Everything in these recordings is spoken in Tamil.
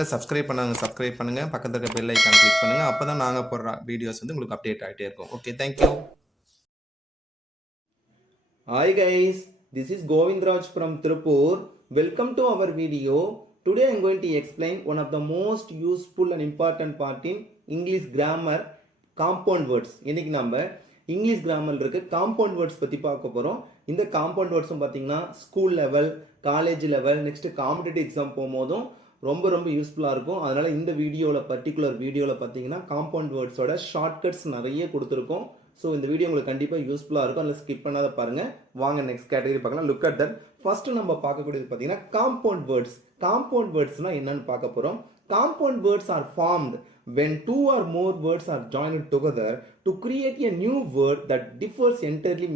சேனலை சப்ஸ்கிரைப் பண்ணுங்க பக்கத்துல இருக்க பெல் ஐக்கான் கிளிக் பண்ணுங்க அப்பதான் நாங்க போடுற வீடியோஸ் வந்து உங்களுக்கு அப்டேட் ஆகிட்டே இருக்கும். Okay, thank you. Hi guys, this is Govindraj from Tirupur. Welcome to our video. Today I am going to explain one of the most useful and important part in English grammar, compound words. இன்னைக்கு நம்ம இங்கிலீஷ் கிராமர் இருக்கு காம்பவுண்ட் வேர்ட்ஸ் பற்றி பார்க்க போகிறோம். இந்த காம்பவுண்ட் வேர்ட்ஸும் பார்த்தீங்கன்னா school level, college level, next competitive exam போகும்போதும் ரொம்ப யூஸ்ஃபுல்லாக இருக்கும். அதனால் இந்த பர்டிகுலர் வீடியோவில் பார்த்தீங்கன்னா காம்பவுண்ட் வேர்ட்ஸோட ஷார்ட்கட்ஸ் நிறைய கொடுத்துருக்கோம். ஸோ இந்த வீடியோ உங்களுக்கு கண்டிப்பாக யூஸ்ஃபுல்லாக இருக்கும். அதில் ஸ்கிப் பண்ணாத பாருங்கள். வாங்க நெக்ஸ்ட் கேட்டகரி பார்க்கலாம். Look at that. ஃபர்ஸ்ட் நம்ம பார்க்கக்கூடியது பார்த்தீங்கன்னா காம்பவுண்ட் வேர்ட்ஸ். காம்பவுண்ட் வேர்ட்ஸ்னால் என்னன்னு பார்க்க போகிறோம். Compound words are formed when two or more words are joined together to create a new word that differs entirely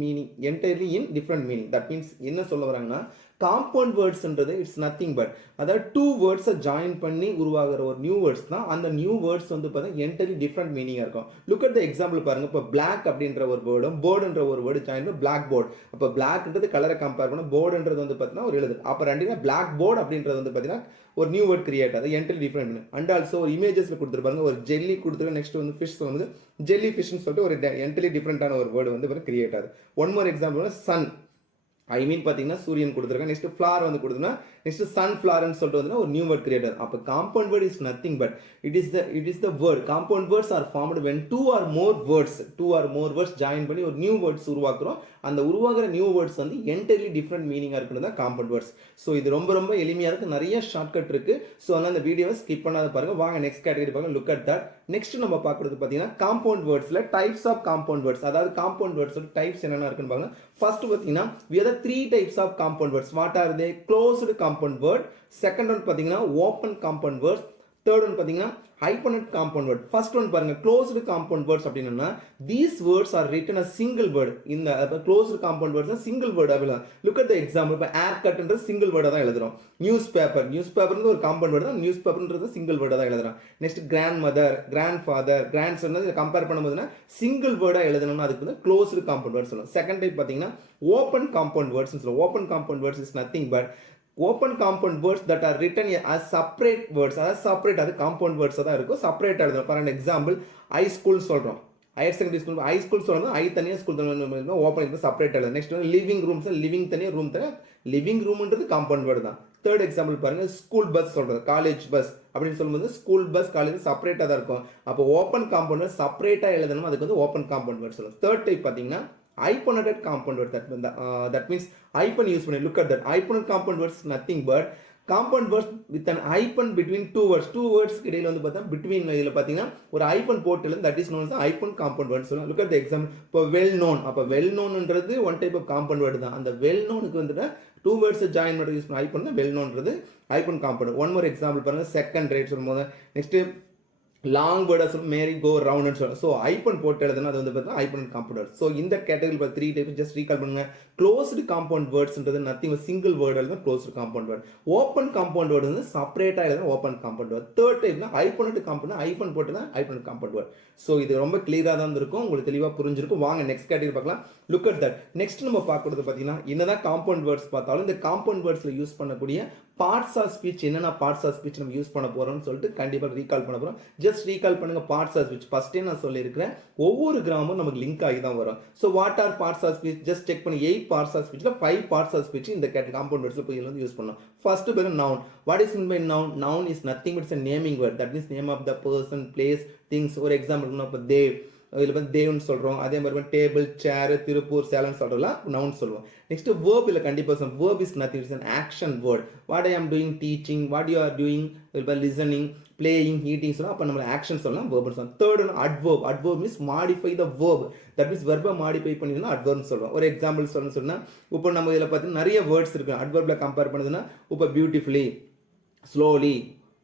in different meaning. That means என்ன சொல்ல வராங்கன்னா காம்பவுண்ட் வேர்ட்ஸ்ன்றது இட்ஸ் நத்திங் பட் அதாவது டூ வேர்ட்ஸை ஜாயின் பண்ணி உருவாகிற ஒரு நியூ வேர்ட்ஸ் தான். அந்த நியூ வேர்ட்ஸ் வந்து பார்த்தீங்கன்னா என்டர்லி டிஃப்ரெண்ட் மீனிங்காக இருக்கும். லுக் அட் த எக்ஸாம்பிள் பாருங்க. இப்போ பிளாக் அப்படின்ற ஒரு வேர்டும் போர்டுன்ற ஒரு வேர்டு ஜாயின் பண்ணி பிளாக் போர்டு. அப்போ பிளாக்ன்றது கலரை கம்பேர் பண்ண, போர்டுன்றது வந்து பார்த்தீங்கன்னா ஒரு எழுது. அப்போ ரெண்டுமே பிளாக் போர்டு அப்படின்றது வந்து பார்த்தீங்கன்னா ஒரு நியூ வேர்ட் கிரியேட் ஆகுது, என்டர்லி டிஃப்ரெண்ட். அண்ட் ஆல்சோ ஒரு இமேஜஸ்ல கொடுத்துருப்பாங்க. ஒரு ஜெல்லி கொடுத்துருக்க, நெக்ஸ்ட் வந்து ஃபிஷ் வந்து ஜெல்லி ஃபிஷ்னு சொல்லிட்டு ஒரு என்டர்லி டிஃப்ரெண்டான ஒரு வேர்டு வந்து கிரியேட் ஆகுது. ஒன் மோர் எக்ஸாம்பிள் சன், ஐ மீன் பார்த்தீங்கன்னா சூரியன் கொடுத்துருக்காங்க. நெக்ஸ்ட் ஃப்ளார் வந்து கொடுத்தோம்னா நெக்ஸ்ட் சன் ஃப்ளார்னு சொல்லிட்டு வந்து ஒரு நியூ வேர்ட் கிரியேட் ஆகுது. அப்போ compound word is nothing but it is the word. Compound words are formed when two or more words join பண்ணி ஒரு நியூ வேர்ட்ஸ் உருவாக்குறோம். அந்த உருவாகிற நியூ வேர்ட்ஸ் வந்து என்டர்லி டிஃப்ரெண்ட் மீனிங்காக இருக்கிறது தான் காம்பவுண்ட் வேர்ட்ஸ். ஸோ இது ரொம்ப எளிமையாக இருக்குது, நிறைய ஷார்ட்கட் இருக்குது. ஸோ அதனால் அந்த வீடியோவை ஸ்கிப் பண்ணாத பாருங்கள். வாங்க நெக்ஸ்ட் கேட்டகரி பாருங்க. Look at that. நெக்ஸ்ட் நம்ம பார்க்குறது பார்த்தீங்கன்னா காம்பவுண்ட் வேர்ட்ஸில் டைப்ஸ் ஆஃப் காம்பவுண்ட் வேர்ட்ஸ். அதாவது காம்பவுண்ட் வேர்ட்ஸோட டைப்ஸ் என்னென்ன இருக்குன்னு பாருங்க. ஃபர்ஸ்ட் பார்த்தீங்கன்னா we have 3 types of compound words. What are they? Closed compound word. Second one பார்த்தீங்கன்னா open compound words. Third one பார்த்தீங்கன்னா hyphenate compound word. First one பாருங்க, closed compound words அப்படின்னா these words are written as single word. இந்த closed compound words single word available. Look at the example. இப்போ haircut என்ற single word தான் எழுதுறோம். நியூஸ்பேப்பர்ன்றது ஒரு காம்பவுண்ட் வேர்டு தான். நியூஸ்பேப்பர்ன்றது சிங்கிள் வேர்டு தான் எழுதுறோம். Next grandmother, grandfather, grandson compare பண்ணும்போதுன்னா சிங்கிள் வேர்டாக எழுதணும்னா அதுக்கு வந்து க்ளோஸ்டு காம்பவுண்ட் வேர்ட்ஸ் சொல்லணும். செகண்ட் டைப் பார்த்தீங்கன்னா ஓப்பன் காம்பவுண்ட் வேர்ட்ஸ் சொல்லுவோம். Open compound words is nothing but open compound words that are written as separate words. அதாவது செப்பரேட், அது காம்பவுண்ட் வேர்ட்ஸ் தான் இருக்கும், செப்பரேட்டாக எழுதணும். ஃபார் எக்ஸாம்பிள் ஐ ஸ்கூல் சொல்கிறோம், higher secondary school high school சொல்லணும், ஐ தனியாக ஸ்கூல் தனியாக ஓப்பன் பண்ணி செப்பரேட் எழுதும். நெக்ஸ்ட் வந்து லிவிங் ரூம்ஸ், லிவிங் தனியாக ரூம் தனியாக, லிவிங் ரூம்ன்றது காம்பவுண்ட் வேர்டு தான். தேர்ட் எக்ஸாம்பிள் பாருங்க, ஸ்கூல் பஸ் சொல்கிறது, காலேஜ் பஸ் அப்படின்னு சொல்லும்போது ஸ்கூல் பஸ் காலேஜ் செப்பரேட்டாக தான் இருக்கும். அப்போ ஓப்பன் காம்பவுண்ட் வேர்ட் செப்பரேட்டாக எழுதணும், அதுக்கு வந்து ஓப்பன் காம்பவுண்ட் வேர்ட் சொல்லுவோம். தேர்ட் டைப் பார்த்தீங்கன்னா hyphenated compound word. That means hyphen use பண்ணி. Look at that. Hyphenated compound words is nothing but compound words with an hyphen between two words இடையில வந்து பார்த்தா between இதில் பார்த்தீங்கன்னா ஒரு hyphen போட்டு எழுது, that is known as hyphen compound word சொல்லுவாங்க. Look at the example. இப்போ well known, அப்போ well knownன்றது one type of compound word தான். அந்த well knownக்கு வந்துட்டு டூ வேர்ட்ஸ் ஜாயின் பண்ணி யூஸ் பண்ணி hyphen தான் well knownன்றது hyphen compound. One more example பாருங்க. செகண்ட் ரேட் சொல்லும்போது நெக்ஸ்ட் லாங் வேர்டை சொல்லி மேரி கோ ரவுண்ட்னு சொல்லலாம். ஸோ ஐப்பன் போட்டு எழுதுனா அது வந்து பார்த்தீங்கன்னா ஐப்பன் காம்பவுண்ட் வேர்ட். ஸோ இந்த கேட்டகரி பார்த்து 3 டைப் ஜஸ்ட் ரீகால் பண்ணுங்க. க்ளோஸ்டு காம்பவுண்ட் வேர்ட்ஸ்ன்றது நத்திங், சிங்கிள் வேர்டு எழுதுனா closed compound word. Open compound word வந்து செப்பரேட்டாக எழுதுனா ஓப்பன் காம்பவுண்ட் வேர்ட். தேர்ட் டைப்னா ஐப்பனட் காம்பவுண்ட், ஐப்பன் போட்டு தான் ஐப்பனட் காம்பவுண்ட் வேர்ட். ஸோ இது ரொம்ப கிளியராக தான் இருக்கும், உங்களுக்கு தெளிவாக புரிஞ்சிருக்கும். வாங்க நெக்ஸ்ட் கேட்டகரி பார்க்கலாம். Look at that. நெக்ஸ்ட் நம்ம பார்க்கறது பார்த்தீங்கன்னா என்னதான் காம்பவுண்ட் வேர்ட்ஸ் பார்த்தாலும் இந்த காம்பவுண்ட் வேர்ட்ஸில் யூஸ் பண்ணக்கூடிய பார்ட்ஸ் ஆஃப் ஸ்பீச், என்னென்ன பார்ட்ஸ் ஆஃப் ஸ்பீச் நம்ம யூஸ் பண்ண போகிறோம்னு சொல்லிட்டு கண்டிப்பாக ரீகால் பண்ண போகிறோம். ஜஸ்ட் ரீகால் பண்ணுங்க. பார்ட்ஸ் ஆஃப் ஸ்பீச் ஃபர்ஸ்டே நான் சொல்லியிருக்கிறேன், ஒவ்வொரு கிராமமும் நமக்கு லிங்க் ஆகி தான் வரும். So what are parts of speech just check பண்ணி 8 பார்ட்ஸ் ஆஃப் ஸ்பீச்சில் 5 பார்ட்ஸ் ஆஃப் ஸ்பீச் இந்த காம்பவுண்ட் வேர்ட்ஸில் போய் வந்து யூஸ் பண்ணலாம். ஃபர்ஸ்ட் பேர் noun. What is mean by noun? Noun is nothing but it's a naming word. That means name of the person, place, things. ஒரு எக்ஸாம்பிள் இப்போ தேவ், இதில் வந்து தேவ்னு சொல்கிறோம். அதே மாதிரி டேபிள், சேர், திருப்பூர், சேலம்னு சொல்கிறலாம் நவுன் சொல்லுவோம். நெக்ஸ்ட் வேர்ப் இல்லை கண்டிப்பாக verb is nothing, it's an action word. What I am doing, teaching, what you are doing, இப்போ லிசனிங், பிளேயிங், ஈட்டிங் சொல்லலாம். அப்போ நம்ம ஆக்ஷன் சொல்லலாம், வேர்ப் சொல்லலாம். Third one adverb. Adverb means modify the verb. That means வெர்பை மாடிஃபை பண்ணிங்கன்னா அட்வர்ப்னு சொல்லுவோம். ஒரு எக்ஸாம்பிள் சொல்லணும்னு சொன்னால் இப்போ நம்ம இதில் பார்த்தீங்கன்னா நிறைய வேர்ட்ஸ் இருக்குது. அட்வர்பில் கம்பேர் பண்ணுதுன்னா இப்போ beautifully, slowly,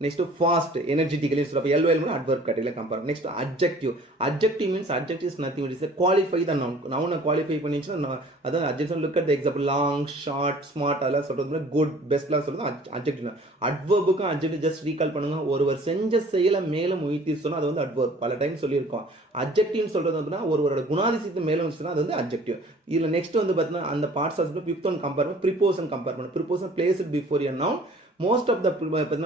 next fast, energetically சொல்லுவோம். எல்ஓஎல் அட்வர்ப் கேட்டகரியில் compare. Next adjective. Adjective means adjective is nothing it is qualify the noun. நவுனை குவாலிஃபை பண்ணிச்சுன்னா அதான் adjective. Look at the example long, short, smart அதெல்லாம் சொல்கிறது, குட், பெஸ்ட்லாம் சொல்கிறது அட்ஜெக்டிவ். அட்வர்புக்கும் அட்ஜெக்டிவ் ஜஸ்ட் ரீகால் பண்ணுங்க. ஒருவர் செஞ்ச செயலை மேலும் உயர்த்தி சொன்னால் அது வந்து அட்வர்ப். பல டைம் சொல்லியிருக்கோம். அட்ஜெக்டிவ்னு சொல்கிறது அப்படின்னா ஒருவரோட குணாதிசயத்தை மேலும் சொன்னால் அது வந்து அட்ஜெக்டிவ். இதில் நெக்ஸ்ட் வந்து பார்த்தீங்கன்னா அந்த parts of fifth one compare பண்ணி ப்ரிப்போசன் கம்பேர் பண்ணு. Preposition placed before a noun most of the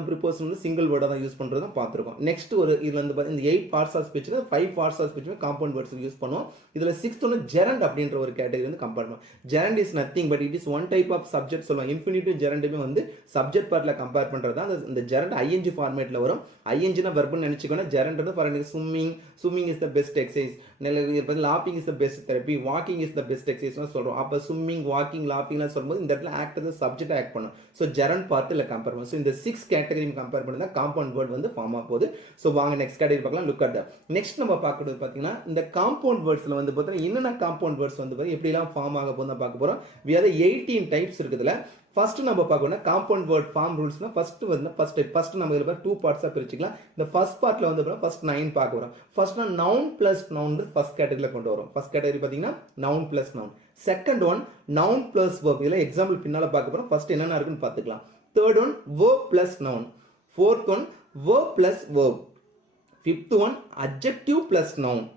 preposition வந்து சிங்கிள் வேர்டாக தான் யூஸ் பண்ணுறது தான் பார்த்துருக்கோம். நெக்ஸ்ட் ஒரு இதில் வந்து இந்த 8 பார்ட்ஸ் ஆஃப் ஸ்பீச்சில் 5 பார்ட்ஸ் ஆஃப் ஸ்பீச்சுமே காம்பவுண்ட் வேர்ட்ஸ் யூஸ் பண்ணுவோம். இதில் 6th ஒன்று ஜெரண்ட் அப்படின்ற ஒரு கேட்டகரி வந்து கம்பேர் பண்ணுவோம். Gerund is nothing but it is one type of subject சொல்லுவாங்க. இன்ஃபினிட்டிவ் ஜெரண்டுமே வந்து சப்ஜெக்ட் பார்ட்டில் கம்பேர் பண்ணுறது தான் இந்த ஜெரண்ட் ஐஎன்ஜி ஃபார்மேட்டில் வரும். ஐஎன்ஜினா வெர்புன்னு நினச்சிக்கோன்னா gerund for swimming is the best exercise, லாப்பிங் is the best therapy, walking is the best எக்ஸசைஸ்லாம் சொல்கிறோம். அப்போ ஸ்விம்மிங், வாக்கிங், லாப்பிங்லாம் சொல்லும்போது இந்த இடத்துல ஆக்ட் as சப்ஜெக்ட் ஆக்ட் பண்ணும். ஸோ ஜெரண்ட் பார்ட்டில் கம்பேர் பண்ணும். ஸோ இந்த 6 கேட்டகரி கம்பேர் பண்ணி தான் காம்பவுண்ட் வேர்ட் வந்து ஃபார்ம் ஆக போகுது. ஸோ வாங்க நெக்ஸ்ட் கேட்டகரி பார்க்கலாம். Look at that. நெக்ஸ்ட் நம்ம பார்க்கறது பார்த்தீங்கன்னா இந்த காம்பவுண்ட் வேர்ட்ஸில் வந்து பார்த்தீங்கன்னா என்னென்ன காம்பவுண்ட் வேர்ட்ஸ் வந்து எப்படிலாம் ஃபார்ம் ஆக போகுது பார்க்க போகிறோம். வி ஆர் 18 டைப்ஸ் இருக்குதுல. ஃபர்ஸ்ட் நம்ம பார்க்கணும் காம்பவுண்ட் வேர்ட் ஃபார்ம் ரூல்ஸ்னா ஃபர்ஸ்ட் நம்ம இதில் 2 பார்ட்ஸாக பிரிச்சுக்கலாம். இந்த ஃபர்ஸ்ட் பார்ட்டில் வந்து ஃபர்ஸ்ட் 9 பார்க்க வரும். ஃபர்ஸ்ட்னா நவுன் பிளஸ் நவுன் ஃபர்ஸ்ட் கேட்டகரியில் கொண்டு வரும். ஃபர்ஸ்ட் கேட்டகரி பார்த்தீங்கன்னா noun plus noun. Second one noun plus verb. இதில் எக்ஸாம்பிள் பின்னால் பார்க்க போகிறோம். ஃபர்ஸ்ட் என்னென்ன இருக்குன்னு பார்த்துக்கலாம். Third one verb plus noun. Fourth one verb plus verb. Fifth one adjective plus noun.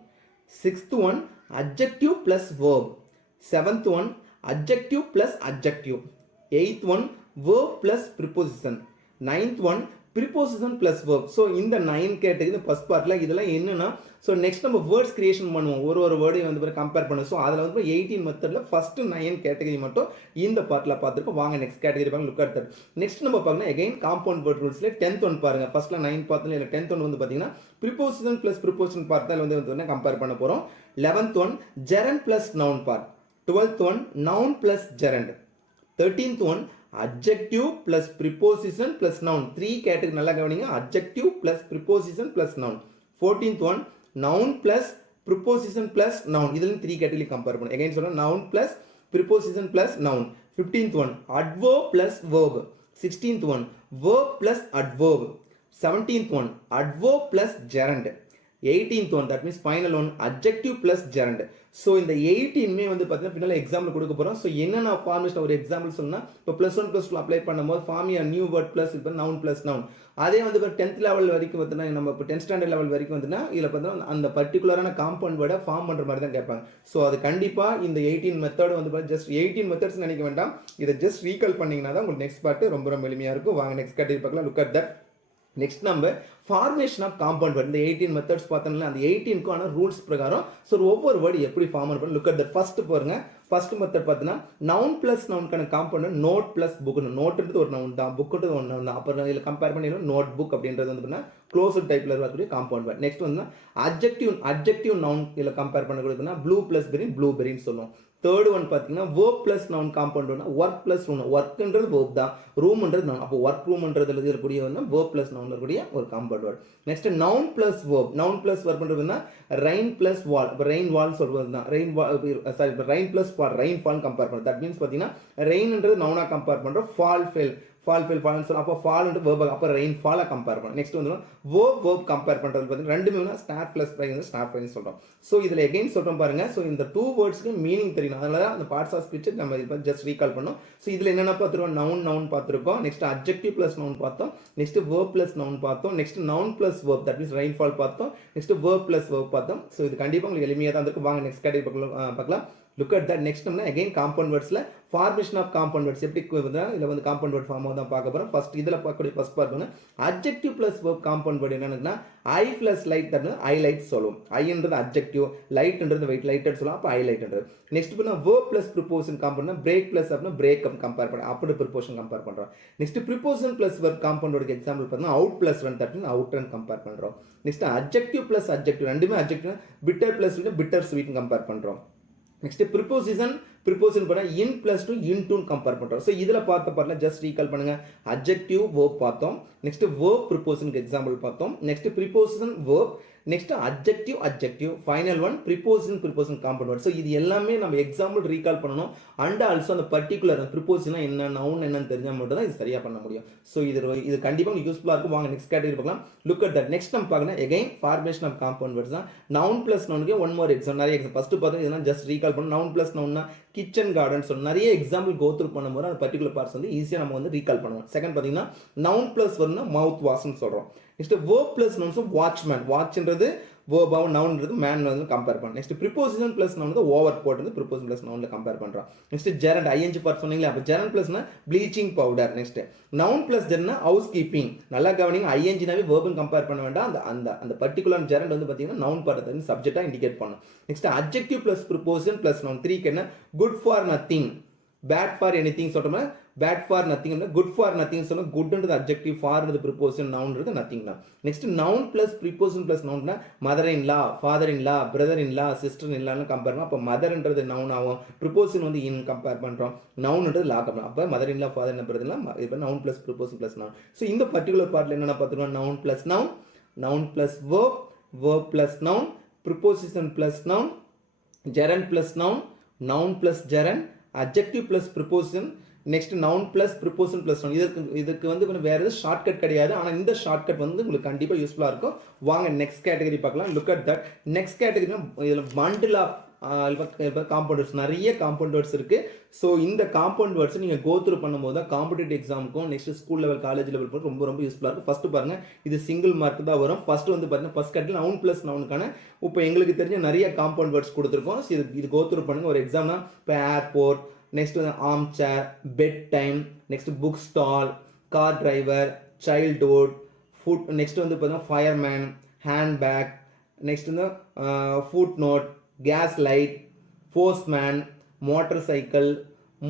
Sixth one adjective plus verb. Seventh one adjective plus adjective. Eighth one verb plus preposition. ninth one preposition plus verb. So இந்த 9 கேட்டகரி ஃபர்ஸ்ட் பார்ட்டில் இதெல்லாம் என்னன்னா ஸோ நெக்ஸ்ட் நம்ம வேர்ட்ஸ் கிரியேஷன் பண்ணுவோம். ஒரு வேர்டையும் வந்து கம்பேர் பண்ணுவோம். ஸோ அதில் வந்து 18 மெத்தடில் ஃபர்ஸ்ட் 9 கேட்டகரி மட்டும் இந்த பார்ட்டில் பார்த்துருக்கோம். வாங்க நெக்ஸ்ட் கேட்டகரி பாருங்க. Look at that. நெக்ஸ்ட் நம்ம பார்க்கணும் அகைன் காம்பவுண்ட் வேர்ட் ரூல்ஸில் 10th ஒன் பாருங்க. ஃபர்ஸ்ட்ல 9 பார்த்தோம் இல்லை 10th ஒன் வந்து பார்த்தீங்கன்னா ப்ரிப்போசிஷன் ப்ளஸ் ப்ரிப்போசிஷன் பார்ட் தான் வந்து கம்பேர் பண்ண போகிறோம். 11th one gerund plus noun part. 12th one noun plus gerund. 13th one adjective plus preposition plus noun. 3 category நல்லா கவனிங்க. adjective plus preposition plus noun. 14th one noun plus preposition plus noun. இதெல்லாம் 3 category கம்பேர் பண்ணும். again சொல்றேன் noun plus preposition plus noun. 15th one adverb plus verb. 16th one verb plus adverb. 17th one adverb plus gerund. 18th one that means final one adjective plus gerund. So இந்த 18மே வந்து பார்த்தீங்கன்னா பின்னால் எக்ஸாம்பிள் கொடுக்க போகிறோம். ஸோ என்னென்ன ஃபார்மேஷன் ஒரு எக்ஸாம்பிள் சொன்னால் இப்போ +1 +2 அப்ளை பண்ணும்போது ஃபார்ம் நியூ வேர்ட் ப்ளஸ் இப்போ நவுன் ப்ளஸ் நவுன். அதே வந்து இப்போ 10th லெவல் வரைக்கும் பார்த்தீங்கன்னா நம்ம இப்போ 10th ஸ்டாண்டர்ட் லெவல் வரைக்கும் வந்துன்னா இதில் பார்த்தீங்கன்னா அந்த பர்டிகுலரான காம்பவுண்ட் வேர்டை ஃபார்ம் பண்ணுற மாதிரி தான் கேட்பாங்க. ஸோ அது கண்டிப்பாக இந்த 18 மெத்தட் வந்து ஜஸ்ட் 18 மெத்தட்ஸ் நினைக்க வேண்டாம். இதை ஜஸ்ட் ரீகால் பண்ணிங்கன்னா தான் உங்களுக்கு நெக்ஸ்ட் பார்ட்டு ரொம்ப எளிமையாக இருக்கும். வாங்க நெக்ஸ்ட் கேட்டகரி பார்க்கலாம். Look at that. நெக்ஸ்ட் நம்ம ஃபார்மேஷன் ஆஃப் காம்பவுண்ட் வேர்ட். இந்த 18 மெத்தட்ஸ் பார்த்தோம்னா அந்த 18க்கான ரூல்ஸ் பிரகாரம் ஸோ ஒவ்வொரு வேர்டு எப்படி ஃபார்ம் பண்ண. Look at that. ஃபர்ஸ்ட் பாருங்க. ஃபர்ஸ்ட் மெத்தட் பார்த்தீங்கன்னா நவுன் பிளஸ் நவுனுக்கான காம்பவுண்ட் நோட் பிளஸ் புக். நோட்டுன்றது ஒரு நவுன் தான், புக்குன்றது ஒரு நவுன் தான். அப்புறம் இதில் கம்பேர் பண்ணி நோட் புக் அப்படின்றது வந்து பார்த்தீங்கன்னா க்ளோஸ்ட் டைப்ல இருக்கக்கூடிய காம்பவுண்ட் வேர்ட். நெக்ஸ்ட் வந்து அட்ஜெக்டிவ் நவுன் இதில் கம்பேர் பண்ணக்கூடியதுன்னா ப்ளூ பிளஸ் பெரி ப்ளூபெரின்னு சொல்லுவோம். தேர்ட் ஒன் பார்த்தீங்கன்னா verb பிளஸ் நவுன் காம்பவுண்ட் ஒன்று ஒர்க் பிளஸ் ரூம். ஒர்க்ன்றது verb தான், ரூம்ன்றது நவுன். அப்போ ஒர்க் ரூம்ன்றது இருக்கக்கூடிய வந்து verb பிளஸ் நவுன் இருக்கக்கூடிய ஒரு compound word. Next noun plus verb. Noun plus verb rain plus fall. இப்போ ரெயின் வால் சொல்வது தான். Rain plus fall, rain fall compare பண்ணுறது. தட் மீன்ஸ் பார்த்தீங்கன்னா ரெயின்ன்றது நவுனா கம்பேர் பண்ணுறோம். ஃபால் சொல்லும். அப்போ ஃபால்ன்றது verb. அப்போ ரெயின் ஃபாலை கம்பேர் பண்ணுறோம். நெக்ஸ்ட் வந்து verb கம்பேர் பண்ணுறது பார்த்தீங்கன்னா ரெண்டுமே வந்து ஸ்டார் பிளஸ் ஸ்டார் பிரைஸ் சொல்கிறோம். ஸோ இதில் எகைன் சொல்கிறோம் பாருங்க. ஸோ இந்த 2 வேர்ட்ஸ்க்கு மீனிங் தெரியும். அதனால தான் அந்த பார்ட்ஸ் ஆஃப் ஸ்பீச் நம்ம இப்போ ஜஸ்ட் ரீகால் பண்ணோம். ஸோ இதில் என்னென்ன பார்த்துருக்கோம். நவுன் பார்த்துருக்கோம். நெக்ஸ்ட் அட்ஜெக்டிவ் பிளஸ் நவுன் பார்த்தோம். நெக்ஸ்ட் verb பிளஸ் நவுன் பார்த்தோம். Next noun plus verb that means rain fall பார்த்தோம். நெக்ஸ்ட் verb பிளஸ் verb பார்த்தோம். ஸோ இது கண்டிப்பாக உங்களுக்கு எளிமையாக தான் இருக்கும். வாங்க நெக்ஸ்ட் கேட்டகரி பார்க்கலாம். Look at that. நெக்ஸ்ட் நம்ம அகைன் காம்பவுண்ட் வேர்ட்ஸில் ஃபார்மேஷன் ஆஃப் காம்பவுண்ட் வேர்ட்ஸ் எப்படி இதில் வந்து காம்பவுண்ட் வேர்ட் ஃபார்மாக தான் பார்க்க போகிறோம். ஃபர்ஸ்ட் இதில் பார்க்கக்கூடிய ஃபர்ஸ்ட் பார்க்கணும் adjective plus verb compound word என்னன்னா high plus light that highlight சொல்லுவோம். ஐன்றது அட்ஜெக்டிவ், லைட்ன்றது வெயிட் லைட்டட் சொல்லுவோம். அப்போ ஹைலைட்ன்றது. நெக்ஸ்ட் பண்ணா verb plus preposition compound break plus அப்படின்னா பிரேக் கம்பேர் பண்ணுறோம். அப்படி ப்ரிப்போசிஷன் கம்பேர் பண்ணுறோம். Next preposition plus verb compound example பார்த்தீங்கன்னா out plus run that means out run compare பண்ணுறோம். நெக்ஸ்ட் அட்ஜெக்டிவ் பிளஸ் அட்ஜெக்டிவ் ரெண்டுமே adjective bitter plus bitter sweet compare பண்ணுறோம். நெக்ஸ்ட் ப்ரிப்போசிஷன் பண்ண in plus to into compare பண்ணுறோம். ஸோ இதில் பார்த்த பாருங்க ஜஸ்ட் ரீகால் பண்ணுங்க. அட்ஜெக்டிவ் verb பார்த்தோம். நெக்ஸ்ட் verb ப்ரிப்போசிஷனுக்கு எக்ஸாம்பிள் பார்த்தோம். Next preposition verb. Next adjective final one preposition compound word. So இது எல்லாமே நம்ம எக்ஸாம்பிள் ரீகால் பண்ணணும். அண்ட் ஆல்சோ அந்த பர்டிகுலர் ப்ரிப்போசிஷன் என்ன நவுன் என்னன்னு தெரிஞ்சால் மட்டும் தான் இது சரியாக பண்ண முடியும். ஸோ இது கண்டிப்பாக யூஸ்ஃபுல்லாக இருக்கும். வாங்க நெக்ஸ்ட் கேட்டகரி பார்க்கலாம். Look at that. நெக்ஸ்ட் நம்ம பார்க்கணும் again formation of compound words தான். நவுன் பிளஸ் நவுனுக்கு ஒன் மோர் எக்ஸாம்பிள் நிறைய எக்ஸாம்பிள் ஃபர்ஸ்ட் பார்த்தா இதெல்லாம் ஜஸ்ட் ரீகால் பண்ணணும். நவுன் பிளஸ் நவுன்னா கிச்சன் கார்டன் சொல்லணும். நிறைய எக்ஸாம்பிள் கோத்ரூ பண்ணும்போது அந்த பர்டிகுலர் பார்ட்ஸ் வந்து ஈஸியாக நம்ம வந்து ரீகால் பண்ணுவோம். செகண்ட் பார்த்தீங்கன்னா நவுன் பிளஸ் வரணும்னா மவுத் வாஷ்னு சொல்கிறோம். Next verb plus nouns watchman. வாட்ச்ன்றது வேர்பாவும் நவுன்றது மேன் வந்து கம்பேர் பண்ணுறோம். நெக்ஸ்ட் ப்ரிப்போசிஷன் ப்ளஸ் நவுன் வந்து ஓவர் போட் வந்து ப்ரிப்போசிஷன் ப்ளஸ் நவுனில் கம்பேர் பண்ணுறோம். நெக்ஸ்ட் ஜெரண்ட் ஐஎன்ஜி பார்ட் சொன்னீங்களா, அப்போ ஜெரண்ட் ப்ளஸ்னா bleaching powder. Next noun plus ஜெரண்ட்னா ஹவுஸ் கீப்பிங். நல்லா கவனிங்க, ஐஎன்ஜினாவே வேர்புன்னு கம்பேர் பண்ண வேண்டாம். அந்த அந்த அந்த பர்டிகுலர் ஜெரண்ட் வந்து பார்த்தீங்கன்னா நவுன் பார்ட் வந்து சப்ஜெக்டாக இண்டிகேட் பண்ணும். Next adjective plus preposition plus noun. 3க்கு என்ன good for nothing, bad for anything சொல்றோம்னா bad for nothing, good for nothing சொன்னா குட்ன்றது அட்ஜெக்டிவ், ஃபார்ன்றது ப்ரிப்போசிஷன், நவுன்றது நத்திங் தான். Next noun plus preposition plus நவுன்னா mother in law, father in law, brother in law, sister in லான்னு கம்பேர் பண்ணோம். அப்போ மதர்ன்றது நவுன் ஆகும், ப்ரிப்போசிஷன் வந்து இன் கம்பேர் பண்றோம், நவுன்ன்றது லா கம்பேர். அப்போ mother in law, father in பிரதர்லாம் இப்போ noun plus preposition plus noun. So இந்த பர்டிகுலர் பார்ட்ல என்னென்ன பார்த்துருவோம், noun plus noun, noun plus verb, verb plus noun, preposition plus noun, gerund plus noun, noun plus gerund, adjective plus preposition, next noun plus preposition plus noun. இதுக்கு வந்து வேற எதுவும் ஷார்ட்கட் கிடையாது. ஆனால் இந்த ஷார்ட்கட் வந்து உங்களுக்கு கண்டிப்பாக யூஸ்ஃபுல்லாக இருக்கும். வாங்க நெக்ஸ்ட் கேட்டகரி பார்க்கலாம். Look at that. நெக்ஸ்ட் கேட்டகரினா இதில் பண்டில் ஆஃப் காம்பவுண்ட் வேர்ட்ஸ், நிறைய காம்பவுண்ட் வேர்ட்ஸ் இருக்கு. ஸோ இந்த காம்பவுண்ட் வேர்ட்ஸ் நீங்கள் கோ த்ரூ பண்ணும்போது தான் காம்படிட்டிவ் எக்ஸாமுக்கும் next school level college level போட்டு ரொம்ப ரொம்ப யூஸ்ஃபுல்லாக இருக்கும். ஃபர்ஸ்ட் பாருங்க, இது சிங்கிள் மார்க் தான் வரும். ஃபர்ஸ்ட் வந்து பார்த்தீங்கன்னா ஃபர்ஸ்ட் கேட்டகரி நவுன் பிளஸ் நவுனுக்கான இப்போ எங்களுக்கு தெரிஞ்ச நிறைய காம்பவுண்ட் வேர்ட்ஸ் கொடுத்துருக்கோம். ஸோ இது கோ த்ரூ பண்ணுங்க. ஒரு எக்ஸாம்னா இப்போ ஏர்போர்ட், நெக்ஸ்ட் வந்து arm chair, bed time, next book stall, car driver, childhood, foot, next வந்து பார்த்தீங்கன்னா ஃபயர்மேன், ஹேண்ட்பேக், நெக்ஸ்ட் வந்து foot note, gas light, postman, motor cycle,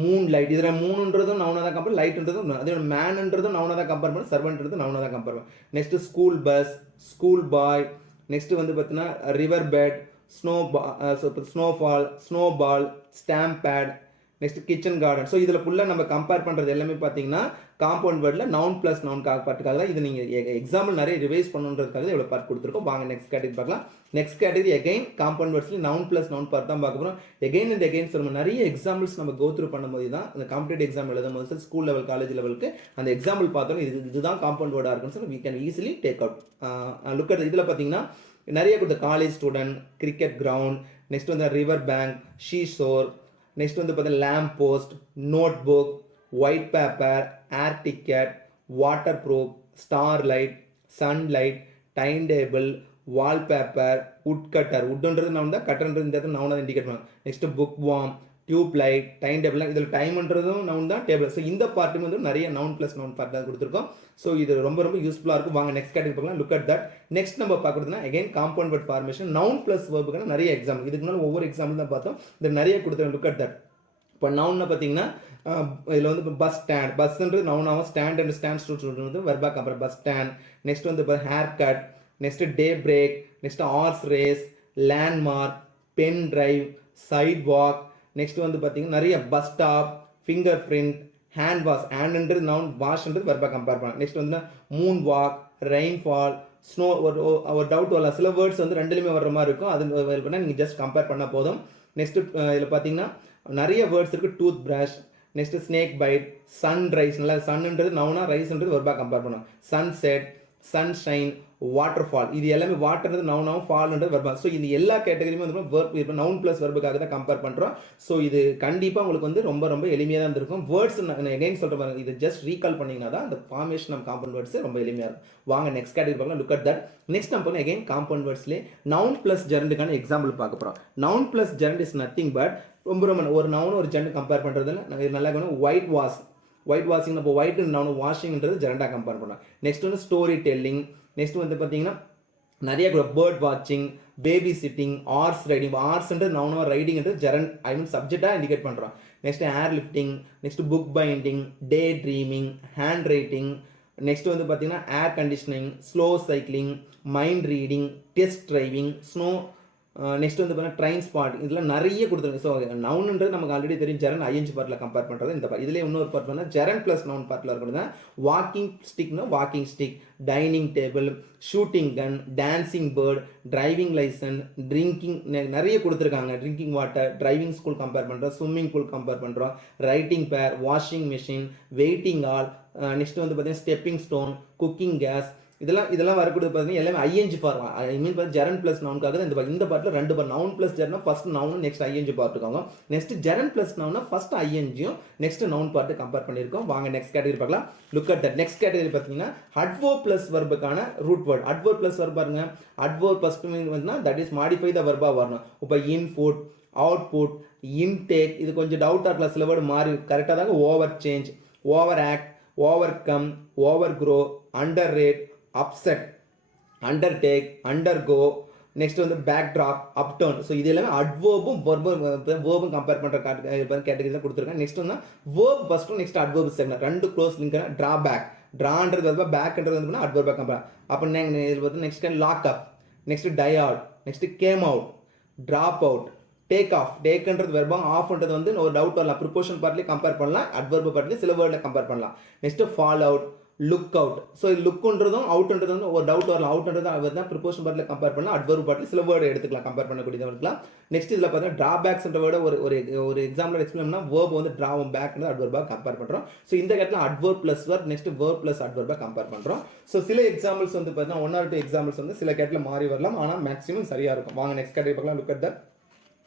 moon light. இதில் மூணுன்றதும் நவுனாக தான் கம்பேர், லைட்ன்றதும் அதே மேன்ன்றதும் நவுனாக தான் கம்பேர் பண்ண, சர்வன்றது நவுனாக தான் கம்பேர் பண்ண. Next school bus, school boy, next வந்து பார்த்தீங்கன்னா river bed, snowfall, snowball, stamp pad, next kitchen garden. So இதில் ஃபுல்லாக நம்ம கம்பேர் பண்ணுறது எல்லாமே பார்த்தீங்கன்னா காம்பவுண்ட் வேர்டில் நவுன் பிளஸ் நவுன் பார்ட்டுக்காக தான். இது நீங்கள் எக்ஸாம்பிள் நிறைய ரிவைஸ் பண்ணுன்றதுக்காக இவ்வளோ பார்ட் கொடுத்துருக்கோம். வாங்க நெக்ஸ்ட் கேட்டகரி பார்க்கலாம். நெக்ஸ்ட் கேட்டகரி அகைன் காம்பவுண்ட் வேர்ட்ஸ்ல நவுன் பிளஸ் நவுன் பார்ட் தான் பார்க்க போகிறோம். எகைன் அண்ட் எகைன் சொல்லுவோம், நிறைய எக்ஸாம்பிள்ஸ் நம்ம கோ த்ரூ பண்ணும்போது தான் அந்த காம்படிட்டிவ் எக்ஸாம் எழுதும் போது ஸ்கூல் லெவல் காலேஜ் லெவலுக்கு அந்த எக்ஸாம்பிள் பார்த்தோம் இதுதான் காம்பவுண்ட் வேர்டாக இருக்குன்னு சொல்லி we can easily take out. Look at இதில் பார்த்தீங்கன்னா நிறைய கொடுத்த college student, cricket ground, next வந்து river bank, sea shore, next வந்து பார்த்தீங்கன்னா lamp post, note book, white paper, air ticket, water proof, star light, sunlight, time table, wallpaper, wood cutter. உட்ன்றது நவுன் தான், கட்டர்ன்றது இந்த இடத்துல நவுனாக இண்டிகேட் பண்ணும். Next book worm, tube light, time table. இதில் டைம்ன்றதும் நவுன் தான், டேபிள். ஸோ இந்த பார்ட்டும் வந்து நிறைய நவுன் பிளஸ் நவுன் பார்ட் தான் கொடுத்துருக்கோம். ஸோ இது ரொம்ப ரொம்ப யூஸ்ஃபுல்லாக இருக்கும். வாங்க நெக்ஸ்ட் கேட்டகரி பார்க்கலாம். Look at that. நெக்ஸ்ட் நம்ம பார்க்குறதுனா again compound word formation, noun plus வேர்புக்கான நிறைய எக்ஸாம்பிள். இதுக்கு முன்னாடி ஒவ்வொரு எக்ஸாம்பிள் தான் பார்த்தோம், இது நிறைய கொடுத்துருக்கோம். Look at that. இப்போ நவுன்னு பார்த்தீங்கன்னா இதில் வந்து இப்போ பஸ் ஸ்டாண்ட், பஸ்ன்றது நவுனாகவும், ஸ்டாண்ட் அண்ட் ஸ்டாண்ட் ஸ்டூடெண்ட் வெர்பா கம்பேர், பஸ் ஸ்டாண்ட். நெக்ஸ்ட் வந்து இப்போ hair cut, next day break, next horse race, landmark, pen drive, side walk. Next வந்து பார்த்தீங்கன்னா நிறைய bus stop, finger print, hand wash. ஹேண்ட்ன்றது நவுன், வாஷ்ன்றது வெர்பா கம்பேர் பண்ணலாம். நெக்ஸ்ட் வந்து மூன் வாக், ரெயின்ஃபால், ஸ்னோ. ஒரு டவுட் வரலாம், சில வேர்ட்ஸ் வந்து ரெண்டுலையுமே வர்ற மாதிரி இருக்கும், அது பண்ணால் நீங்கள் ஜஸ்ட் கம்பேர் பண்ணால் போதும். நெக்ஸ்ட் இதில் பார்த்தீங்கன்னா நிறைய வேர்ட்ஸ் இருக்குது. Tooth brush, next snake byte, sunrise. நல்லா சன்ன்றது நவுனா, ரைஸ்ன்றது வெர்பா கம்பேர் பண்ணலாம். Sunset, sunshine, waterfall. இது எல்லாமே வாட்டர்ன்றது நவுனாகவும், ஃபால்ன்றது வெர்பா. ஸோ இது எல்லா கேட்டகரியுமே வந்து வெர்ப் நவுன் பிளஸ் வெர்புக்காக தான் கம்பேர் பண்ணுறோம். ஸோ இது கண்டிப்பாக உங்களுக்கு வந்து ரொம்ப ரொம்ப எளிமையாக தான் இருந்திருக்கும். வேர்ட்ஸ் நான் எகைன் சொல்கிற மாதிரி இது ஜஸ்ட் ரீகால் பண்ணிங்கன்னா தான் அந்த ஃபார்மேஷன் ஆஃப் காம்பவுண்ட் வேர்ட்ஸ் ரொம்ப எளிமையாக இருக்கும். வாங்க நெக்ஸ்ட் கேட்டகரி பார்க்கலாம். Look at that. நெக்ஸ்ட் நம்ம பார்க்கலாம் அகைன் காம்பவுண்ட் வேர்ட்ஸ்லேயே நவுன் பிளஸ் ஜெரண்டுக்கான எக்ஸாம்பிள் பார்க்க போகிறோம். Noun plus gerund is nothing but ரொம்ப ரொம்ப ஒரு நவுன் ஒரு ஜெரண்ட் கம்பேர் பண்ணுறதுல நல்லா ஒயிட் வாஷ், ஒயிட் வாஷிங். நம்ம ஒயிட் நவுன், வாஷிங்ன்றது ஜெரண்டாக கம்பேர் பண்ணலாம். நெக்ஸ்ட் வந்து ஸ்டோரி டெல்லிங். நெக்ஸ்ட் வந்து பார்த்தீங்கன்னா நிறைய கூட பேர்ட் வாட்சிங், பேபி சிட்டிங், ஹார்ஸ் ரைடிங். ஹார்ஸ்ன்றது நவுனாக, ரைடிங்ன்றது ஜெரண்ட் ஐ மீன் சப்ஜெக்டாக இண்டிகேட் பண்ணுறோம். Next air lifting, next book binding, day dreaming, hand writing. Next வந்து பார்த்தீங்கன்னா air conditioning, slow cycling, mind reading, test driving, snow. Next வந்து பார்த்தீங்கன்னா ட்ரெயின் ஸ்பாட். இதெல்லாம் நிறைய கொடுத்துருக்கு. ஸோ நவுன்ன்றது நமக்கு ஆல்ரெடி தெரியும், ஜெரண்ட் ஐஎன்ஜி பார்ட்டில் கம்பேர் பண்ணுறது இந்த பார்ட். இதிலே இன்னொரு பார்ட் பண்ணால் ஜெரண்ட் ப்ளஸ் நவுன் பார்ட்டில் இருக்கிறது வாக்கிங் ஸ்டிக்னா walking stick, dining table, shooting gun, dancing bird, driving licence, drinking. நிறைய கொடுத்துருக்காங்க. Drinking water, driving school compare பண்ணுறோம், ஸ்விம்மிங் பூல் கம்பேர் பண்ணுறோம், writing pair, washing machine, waiting hall. Next வந்து பார்த்தீங்கன்னா ஸ்டெப்பிங் ஸ்டோன், குக்கிங் கேஸ், இதெல்லாம் வரக்கூடியது பார்த்தீங்கன்னா எல்லாமே ING form. I mean gerund plus நவுனுக்காக தான் இந்த பார்ட்டில் 2 பார்ட். நவுன் ப்ளஸ் ஜெரண்ட்னா first noun next ING part இருக்காங்க. நெக்ஸ்ட் ஜெரண்ட் ப்ளஸ் நவுன்னா ஃபர்ஸ்ட் ஐஎன்ஜியும் நெக்ஸ்ட் நவுன் பார்ட் கம்பேர் பண்ணியிருக்கோம். வாங்க நெக்ஸ்ட் கேட்டகரி பார்க்கலாம். Look at that. Next category பார்த்தீங்கன்னா அட்வர்ப் ப்ளஸ் வர்புக்கான root word. Adverb plus verb பாருங்க. அட்வர்ப் ஃபர்ஸ்ட் மீன் வந்து தட் இஸ் மாடிஃபை த வர்பா வரணும். இப்போ இன்புட், அவுட்புட், இன்டேக், இது கொஞ்சம் டவுட்டாக இருக்கலாம். சில வேர்டு மாறி கரெக்டாக தாங்க. Over change, over act, over come, over grow, under rate, upset, undertake, undergo, next வந்து பேக் ட்ராப், அப்டர்ன். ஸோ இது எல்லாமே அட்வர்பும் வேர்பும் கம்பேர் பண்ணுற கேட்டகரி தான் கொடுத்துருக்கேன். நெக்ஸ்ட் வந்து வேர்ப் ஃபர்ஸ்ட்டும் நெக்ஸ்ட் அட்வர்ப் செகண்ட் ரெண்டு க்ளோஸ் லிங்க். ட்ராபேக், ட்ரான்றது வந்து பேக்ன்றது வந்து அட்வர்பா கம்பேர். அப்போ இதில் பார்த்து next lock up, next die out, next came out, drop out, take off. டேக்ன்றது வெர்பம், ஆஃப்ன்றது வந்து ஒரு டவுட் வரலாம். ப்ரிப்போஷன் பார்ட்லேயே கம்பேர் பண்ணலாம், அட்வர்பு பார்ட்லேயே சில வேர்டில் கம்பேர் பண்ணலாம். Next fall out, look out. So லுக்குன்றதும் அவுட்ன்றது வந்து ஒரு டவுட் வரலாம். அவுட்ன்றது அவர் தான் ப்ரிப்போஷன் பார்ட்டில் கம்பேர் பண்ணலாம், அட்வர்பு பார்ட்டில் சில வேர்டு எடுத்துக்கலாம் கம்பேர் பண்ணக்கூடியதாக இருக்கலாம். நெக்ஸ்ட் இதில் பார்த்தீங்கன்னா ட்ராபேக்ஸ்ன்ற வேர்டு ஒரு எக்ஸாம்பிள் எக்ஸ்பிளைன் பண்ணால் வேர்ப் வந்து ட்ராவும் பேக்ன்றது அட்வர்பாக கம்பேர் பண்ணுறோம். ஸோ இந்த இடத்துல adverb plus verb, next verb plus அட்வர்பாக கம்பேர் பண்ணுறோம். ஸோ சில எக்ஸாம்பிள்ஸ் வந்து பார்த்தீங்கன்னா 1 or 2 எக்ஸாம்பிள்ஸ் வந்து சில கேட்டில் மாறி வரலாம், ஆனால் மேக்ஸிமம் சரியாக இருக்கும். வாங்க நெக்ஸ்ட் கேட்டகரி பார்க்கலாம். Look at that.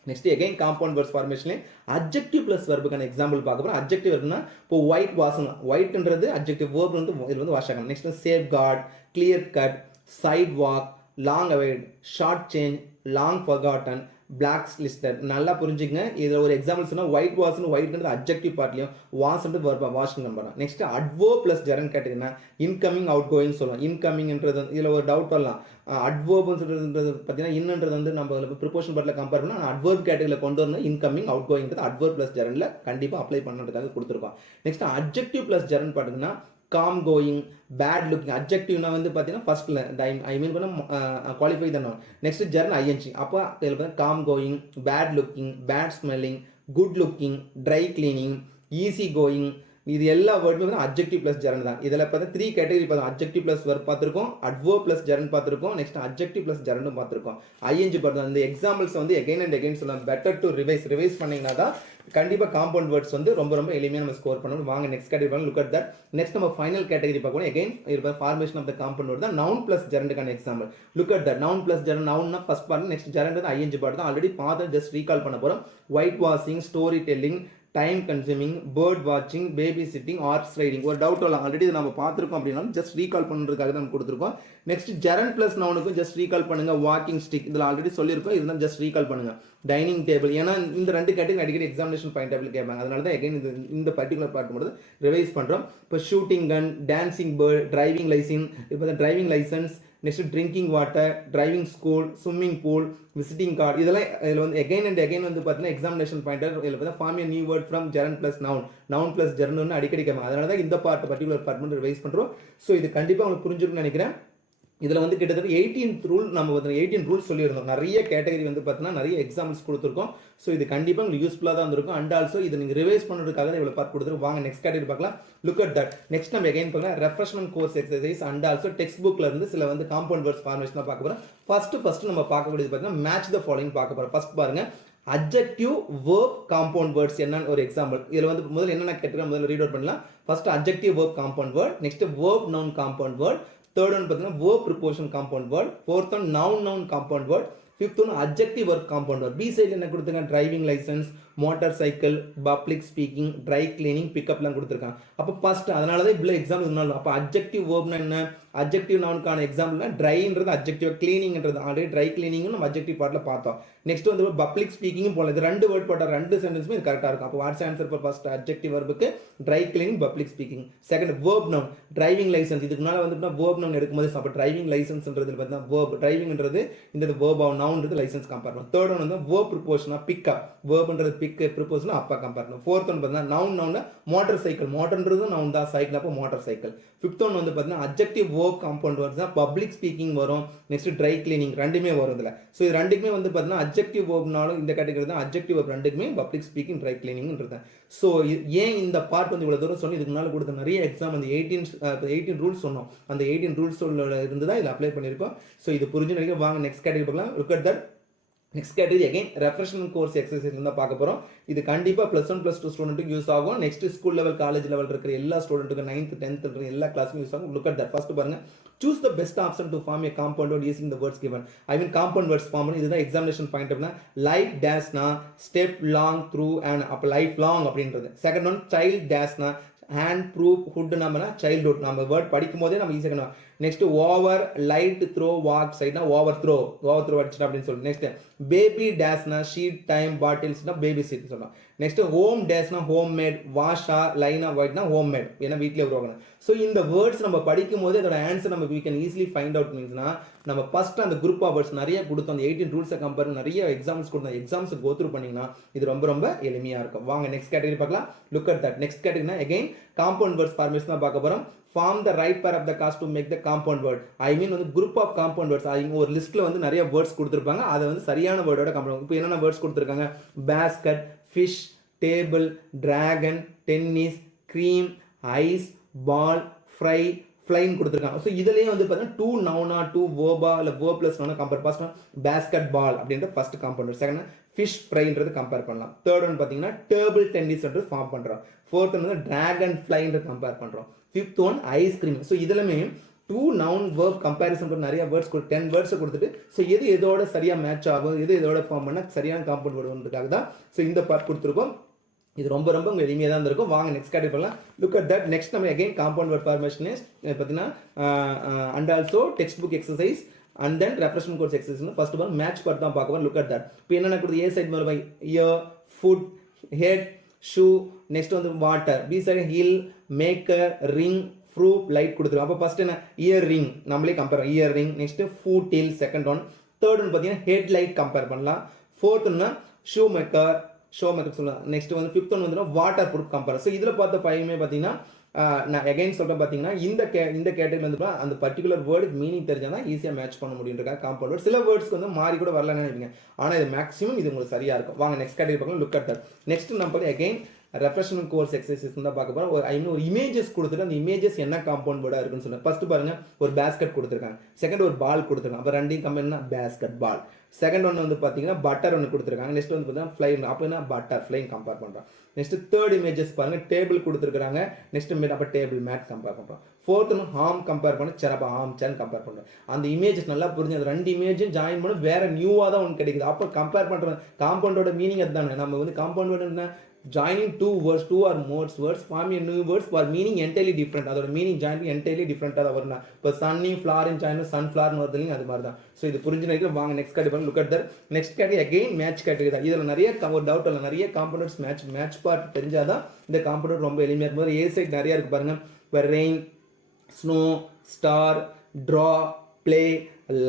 Next again compound words ஃபார்மேஷன்ல அட்ஜெக்டிவ் ப்ளஸ் வெர்புக்கான எக்ஸாம்பிள் பார்க்க போறோம். அட்ஜெக்டிவ் வெர்ப்னா இப்போ ஒயிட் வாஷிங், ஒயிட்ன்றது அட்ஜெக்டிவ், வெர்ப் வந்து இது வந்து வாஷ் ஆகணும். Next safe guard, clear cut, side walk, long await, short change, long forgotten, black listed. நல்லா புரிஞ்சுங்க. இதில் ஒரு எக்ஸாம்பிள் சொன்னால் ஒயிட் வாஷ்னு, ஒயிட்ன்றது அட்ஜெக்டிவ் பார்ட்லையும், வாஷ்ன்றது வெர்பா washing number. Next adverb plus gerund கேட்டீங்கன்னா இன்கமிங் அவுட் கோயிங் சொல்லலாம். இன்கமிங்ன்றது இதில் ஒரு டவுட் வரலாம். அட்வர்ப்ன்றது பார்த்தீங்கன்னா இன்னன்றது வந்து நம்ம ப்ரிப்போஷன் பார்ட்டில் கம்பேர் பண்ணால் அட்வர்ப் கேட்டகரியில் கொண்டு வரணும். இன்கமிங் அவுட் கோயிங்கிறது அட்வர்ப் ப்ளஸ் ஜெரண்டில் கண்டிப்பாக அப்ளை பண்ணுறதுக்காக கொடுத்துருக்கோம். நெக்ஸ்ட் அட்ஜெக்டிவ் ப்ளஸ் ஜெரண்ட் பார்த்தீங்கன்னா காம் கோயிங், பேட் லுக்கிங். அட்ஜெக்டிவ்னா வந்து பார்த்தீங்கன்னா ஃபர்ஸ்ட்ல ஐ மீன் பண்ண குவாலிஃபை தானே. Next gerund ING. அப்போ இதில் பார்த்தீங்கன்னா calm going, bad looking, bad smelling, good looking, dry cleaning, easy going. இது எல்லா வேர்டுமே வந்து அட்ஜெக்டிவ் ப்ளஸ் ஜெரண்ட் தான். இதில் பார்த்தா 3 கேட்டகரி பார்த்தோம். அட்ஜெக்டிவ் ப்ளஸ் வெர்ப் பார்த்துருக்கோம், அட்வர்ப் ப்ளஸ் ஜெரண்ட் பார்த்துருக்கோம், நெக்ஸ்ட் அட்ஜெக்டிவ் ப்ளஸ் ஜெரண்டும் பார்த்துருக்கோம். ஐஎன்ஜி பார்த்தோம். இந்த எக்ஸாம்பிள்ஸ் வந்து எகைன் அண்ட் எகைன் சொல்லலாம். பெட்டர் டு ரிவைஸ் பண்ணிங்கன்னா தான் கண்டிப்பாக காம்பவுண்ட் வேர்ட்ஸ் வந்து ரொம்ப எளிமையாக நம்ம ஸ்கோர் பண்ணணும். வாங்க நெக்ஸ்ட் கேட்டகரி பண்ணலாம். Look at that. நெக்ஸ்ட் நம்ம ஃபைனல் கேட்டகரி பார்க்கணும். எகைன் இது formation of the compound word தான். நவுன் ப்ளஸ் ஜெரண்டுக்கான example. Look at that. Noun plus gerund. நவுன்னா first part, next gerund ING part தான். ஆல்ரெடி பார்த்து ஜஸ்ட் ரீகால் பண்ண போகிறோம். White washing, story telling, time consuming, bird வாட்சிங், பேபி சிட்டிங், ஹார்ஸ் ரைடிங். ஒரு டவுட் வரலாம். ஆல்ரெடி நம்ம பார்த்துருக்கோம் அப்படின்னா ஜஸ்ட் ரீகால் பண்ணுறதுக்காக தான் கொடுத்துருக்கோம். நெக்ஸ்ட் ஜெரண்ட் ப்ளஸ் நவுனுக்கும் ஜஸ்ட் ரீகால் பண்ணுங்க. வாக்கிங் ஸ்டிக் இதில் ஆல்ரெடி சொல்லியிருக்கோம், இதுதான் ஜஸ்ட் ரீகால் பண்ணுங்க. டைனிங் டேபிள், ஏன்னா இந்த 2 கேட்டகரி அடிக்கடி எக்ஸாமினேஷன் பாயிண்ட் டேபிள் கேட்பாங்க. அதனால தான் எகைன் இந்த பர்டிகுலர் பார்ட் மட்டும் ரிவைஸ் பண்ணுறோம். இப்போ shooting gun, dancing bird, driving licence, இப்போ driving licence, next drinking water, driving school, swimming pool, visiting card. இதெல்லாம் இதில் வந்து எகைன் அண்ட் எகைன் வந்து பார்த்தீங்கன்னா எக்ஸாமினேஷன் பாயிண்டர் இதில் பார்த்தா form a new word from gerund plus noun, noun plus gerund அடிக்கடி கேட்பாங்க. அதனால தான் இந்த பர்டிகுலர் பார்ட் மட்டும் ரிவைஸ் பண்ணுறோம். ஸோ இது கண்டிப்பாக உங்களுக்கு புரிஞ்சிருக்குன்னு நினைக்கிறேன். இதில் வந்து கிட்டத்தட்ட 18 ரூல் நம்ம 18 ரூல்ஸ் சொல்லியிருந்தோம். நிறைய கேட்டகரி வந்து பார்த்தீங்கன்னா நிறைய எக்ஸாம்பிள்ஸ் கொடுத்துருக்கோம். ஸோ இது கண்டிப்பாக உங்களுக்கு யூஸ்ஃபுல்லாக தான் இருக்கும். அண்ட் ஆல்சோ இதை நீங்கள் ரிவைஸ் பண்ணுறதுக்காக தான் இவ்வளோ பார்த்து கொடுத்துருக்கோம். வாங்க நெக்ஸ்ட் கேட்டகரி பார்க்கலாம். Look at that. நெக்ஸ்ட் நம்ம எகைன் பார்க்கலாம் refreshment course exercise and also text புக்ல இருந்து சில வந்து காம்பவுண்ட் வேர்ட்ஸ் ஃபார்மேஷன் தான் பார்க்க போகிறோம். ஃபர்ஸ்ட் நம்ம பார்க்கக்கூடியது பார்த்தீங்கன்னா மேட்ச் த ஃபாலோயிங் பார்க்க போகிறோம். ஃபர்ஸ்ட் பாருங்க அட்ஜெக்டிவ் வேர்ப் காம்பவுண்ட் வேர்ட்ஸ் என்னன்னு ஒரு எக்ஸாம்பிள். இதில் வந்து முதல்ல என்னென்ன கேட்டிருக்கோம் முதல்ல ரீட் அவுட் பண்ணலாம். First adjective verb compound word, next verb noun compound word, third one பார்த்தீங்கன்னா verb preposition compound word, fourth one noun compound word, fifth one adjective verb compound word. B side என்ன கொடுத்திருக்காங்க driving license, motor cycle, public speaking, dry cleaning, pickupலாம் கொடுத்திருக்காங்க. அப்போ ஃபர்ஸ்ட் அதனால தான் இவ்வளோ எக்ஸாம்பிள் இருந்தாலும் அப்போ அட்ஜெக்டிவ் வேர்ப்னா என்ன, அட்ஜெக்டிவ் நவுனுக்கான எக்ஸாம்பிள்னா ட்ரைன்றது அட்ஜெக்டிவ், கிளீனிங்ன்றது ஆல்ரெடி ட்ரை கிளீனிங்கும் நம்ம அட்ஜெக்டிவ் பார்ட்டில் பார்த்தோம். நெக்ஸ்ட் வந்து பப்ளிக் ஸ்பீக்கிங்கும் போல இது 2 வேர்ட் போட்டால் 2 சென்டென்ஸுமே இது கரெக்டாக இருக்கும். அப்போ what's answer for first adjective வெர்புக்கு dry cleaning, public speaking. Second verb noun driving licence. இதுக்கு முன்னால் வந்து வேர்ப் நவுன் எடுக்கும்போது அப்போ டிரைவிங் லைசன்ஸ்ன்றது பார்த்தீங்கன்னா வேர்ப், டிரைவிங்ன்றது இந்த வேர்ப் ஆகும், நவுன்றது லைசன்ஸ் கம்பேர் பண்ணும். தேர்ட் ஒன் வந்து வேர்ப் ப்ரிப்போஷனா பிக்கப், வேர்ப்ன்றது பிக், ப்ரிப்போஷனா அப்பா கம்பேர் பண்ணும். ஃபோர்த் ஒன் பார்த்தீங்கன்னா நவுன் மோட்டார் சைக்கிள், மோட்டர்ன்றது நவுன் தான், சைக்கிள் அப்போ மோட்டார் சைக்கிள். ஃபிஃப்த் ஒன் வந்து பார்த்தீங்கன்னா அட்ஜெக்டிவ் வேர்ப் காம்பவுண்ட் வேர்ட்ஸ் தான், பப்ளிக் ஸ்பீக்கிங் வரும், நெக்ஸ்ட் ட்ரை கிளீனிங் ரெண்டுமே வரும் இதில். ஸோ இது ரெண்டுக்குமே வந்து பார்த்தீங்கன்னா அட்ஜெக்டிவ் வேர்ப்னாலும் இந்த கேட்டகரி தான், அட்ஜெக்டிவ் வேர்ப் ரெண்டுக்குமே பப்ளிக் ஸ்பீக்கிங், ட்ரை கிளீனிங்ன்றது. ஸோ ஏன் இந்த பார்ட் வந்து இவ்வளோ தூரம் சொல்லி இதுக்கு முன்னால் கொடுத்த நிறைய எக்ஸாம் அந்த 18 ரூல்ஸ் சொன்னோம், அந்த 18 ரூல்ஸ் இருந்து தான் இதில் அப்ளை பண்ணியிருக்கோம். ஸோ இது புரிஞ்சு நினைக்கிறேன். வாங்க நெக்ஸ்ட் கேட்டகரி பார்க்கலாம். Look at that. Next category again refreshment course exercise தான் பார்க்க போகிறோம். இது கண்டிப்பாக +1 +2 ஸ்டூடெண்ட்டுக்கு யூஸ் ஆகும். Next school level college level இருக்கிற எல்லா ஸ்டூடெண்ட்டுக்கும் 9th 10th எல்லா கிளாஸுக்கும் யூஸ் ஆகும். Look at that. ஃபர்ஸ்ட் பாருங்க choose the best option to form a compound word using the words given. I mean compound words form இதுதான் examination point அப்படின்னா life dash-னா step long through and அப்போ life long அப்படின்றது. செகண்ட் ஒன் child dash-னா hand proof hood நம்மனா childhood நம்ம வேர்ட் படிக்கும் போதே நம்ம ஈஸியாக பண்ணுவோம். Next over light throw walk சைட்னா ஓவர் த்ரோ அடிச்சிட்டா அப்படின்னு சொல்லி. நெக்ஸ்ட் பேபி டேஸ்னா ஷீட் டைம் பாட்டில்ஸ்னா பேபி சீட் சொல்லலாம். நெக்ஸ்ட் ஹோம் டேஸ்னா ஹோம் மேட் வாஷா லைனா ஒயிட்னா ஹோம் மேட் ஏன்னா வீட்டிலே உருவாக்கணும். ஸோ இந்த வேர்ட்ஸ் நம்ம படிக்கும் போது அதோட ஆன்சர் நம்ம we can easily find out மீன்ஸ்னா நம்ம ஃபர்ஸ்ட் அந்த குரூப் ஆஃப் வேர்ட்ஸ் நிறைய கொடுத்தோம். அந்த 18 ரூல்ஸை கம்பேர் நிறைய எக்ஸாம்ஸ் கொடுத்தோம். எக்ஸாம்ஸ் கோ த்ரூ பண்ணீங்கன்னா இது ரொம்ப ரொம்ப எளிமையாக இருக்கும். வாங்க நெக்ஸ்ட் கேட்டகரி பார்க்கலாம். Look at that. நெக்ஸ்ட் கேட்டகரினா அகைன் காம்பவுண்ட் வேர்ட்ஸ் ஃபார்மேஷன் தான் பார்க்க போகிறோம். Form the right pair of the cast to make the compound word. I mean வந்து குரூப் ஆஃப் காம்பவுண்ட் வேர்ட்ஸ் ஒரு லிஸ்ட்டில் வந்து நிறைய வேர்ட்ஸ் கொடுத்துருப்பாங்க. அதை வந்து சரியான வேர்டோட காம்பவுண்ட். இப்போ என்னென்ன வேர்ட்ஸ் கொடுத்துருக்காங்க? Basket, fish, table, dragon, tennis, cream, ice, ball, fry, ஃப்ளைன்னு கொடுத்துருக்காங்க. ஸோ இதுலேயே வந்து பார்த்தீங்கன்னா 2 நவுனா 2 வேர்பா இல்லை வேர்ப் ப்ளஸ் நவுனா கம்பேர். ஃபர்ஸ்ட் பேஸ்கட் பால் அப்படின்ற ஃபர்ஸ்ட் காம்பவுண்ட். செகண்ட் ஃபிஷ் ஃப்ரைன்றது கம்பேர் பண்ணலாம். தேர்ட் ஒன் பார்த்தீங்கன்னா டேபிள் டென்னிஸ் ஃபார்ம் பண்ணுறோம். ஃபோர்த் ஒன் வந்து டிராகன் ஃப்ளைன்றது கம்பேர் பண்ணுறோம். Fifth one ice cream. ஸோ இதுலமே 2 நவுன் வேர்ப் கம்பேரிசன் நிறைய வேர்ட்ஸ் 10 வேர்ட்ஸை கொடுத்துட்டு ஸோ எது எதோட சரியாக மேட்ச் ஆகும் எது எதோட ஃபார்ம் பண்ணால் சரியான காம்பவுண்ட் வேர்டுன்றதுக்காக தான் ஸோ இந்த பார்ட் கொடுத்துருக்கோம். இது ரொம்ப ரொம்ப உங்கள் எளிமையாக தான் இருக்கும். வாங்க நெக்ஸ்ட் கேட்டகரி பண்ணலாம். Look at that. நெக்ஸ்ட் நம்ம அகைன் காம்பவுண்ட் வேர்ட் ஃபார்மேஷன் பார்த்தீங்கன்னா and also text book exercise and then refreshment course exercise. First of all match part தான் பார்க்க போகிறோம். Look at that. இப்போ என்னென்ன கொடுத்து ஏ சைட் மேலே பை ear, foot, head, shoe. Next வந்து water. B side hill, maker, ring, fruit, light கொடுத்துருவோம். அப்போ ஃபர்ஸ்ட் என்ன இயர் ரிங் நம்மளே compare ear ring. Next food hill second one. Third one பார்த்தீங்கன்னா ஹெட் லைட் கம்பேர் பண்ணலாம். ஃபோர்த் ஒன்னா ஷூ மேக்கர் சொல்லலாம். நெக்ஸ்ட் வந்து ஃபிஃப்த் ஒன் வந்து வாட்டர் ப்ரூஃப் கம்பேர். ஸோ இதில் பார்த்த ஃபைவுமே பார்த்தீங்கன்னா நான் எகைன் சொல்கிறேன் பார்த்தீங்கன்னா இந்த கேட்டகரி வந்து அந்த பர்டிகுலர் வேர்டு மீனிங் தெரிஞ்சால் தான் ஈஸியாக மேட்ச் பண்ண முடியுன்றக்கா காம்பவுண்ட் வேர்ட். சில வேர்ட்ஸ்க்கு வந்து மாறி கூட வரலன்னு நினைப்பீங்க. ஆனால் இது மேக்ஸிமம் இது உங்களுக்கு சரியாக இருக்கும். வாங்க நெக்ஸ்ட் கேட்டகரி பார்க்கலாம். Look at that. நெக்ஸ்ட் நம்ம வந்து அகைன் ரெஃப்ரெஷ்மெண்ட் கோர்ஸ் எக்ஸசைஸ் தான் பார்க்க போகிறோம். ஒரு இமேஜஸ் கொடுத்துட்டு அந்த இமேஜஸ் என்ன காம்பவுண்ட் வேர்டாக இருக்குன்னு சொல்லுங்கள். ஃபர்ஸ்ட் பாருங்க ஒரு பேஸ்கெட் கொடுத்துருக்காங்க. செகண்ட் ஒரு பால் கொடுத்துருக்காங்க. அப்போ ரெண்டையும் கம்பேர்னா பேஸ்கெட் பால். செகண்ட் ஒன்று வந்து பார்த்தீங்கன்னா பட்டர் ஒன்று கொடுத்துருக்காங்க. நெக்ஸ்ட் வந்து பார்த்தீங்கன்னா ஃப்ளை. அப்போ என்ன பட்டர் ஃப்ளைன் கம்பேர் பண்ணுறோம். நெக்ஸ்ட் தேர்ட் இமேஜஸ் பாருங்க டேபிள் கொடுத்துருக்காங்க. நெக்ஸ்ட் மேட் அப்போ டேபிள் மேட் கம்பேர் பண்ணுறோம். ஃபோர்த் ஒன்று ஹார்ம் கம்பேர் பண்ண சேரப்பா ஹார்ம் சேர் கம்பேர் பண்ணுறோம். அந்த இமேஜஸ் நல்லா புரிஞ்சு அந்த ரெண்டு இமேஜும் ஜாயின் பண்ணி வேற நியூவாக தான் ஒன்று கிடைக்குது. அப்போ கம்பேர் பண்ணுற காம்பவுண்டோட மீனிங் அதுதானே. நம்ம வந்து காம்பவுண்ட் வேர்டு என்ன joining 2 words 2 or more words form a new words for meaning entirely different. அதோட மீனிங் ஜாயின் entirely different ஆ வரும்னா இப்போ சன்னி ஃப்ளார் ஜாயின் சன்ஃப்ளவர் வருதுங்க அது மாதிரி தான். ஸோ இது புரிஞ்சு நினைக்கிறேன். வாங்க next category look at that. Next category again match category தான். இதில் நிறைய ஒரு டவுட் இல்லை. நிறைய காம்பவுண்ட்ஸ் மேட்ச் பார்ட் தெரிஞ்சாதான் இந்த காம்பவுண்ட் ரொம்ப எளிமையாக இருக்கும். ஏ சைட் நிறைய இருக்கு பாருங்க. இப்போ rain, snow, star, draw, play,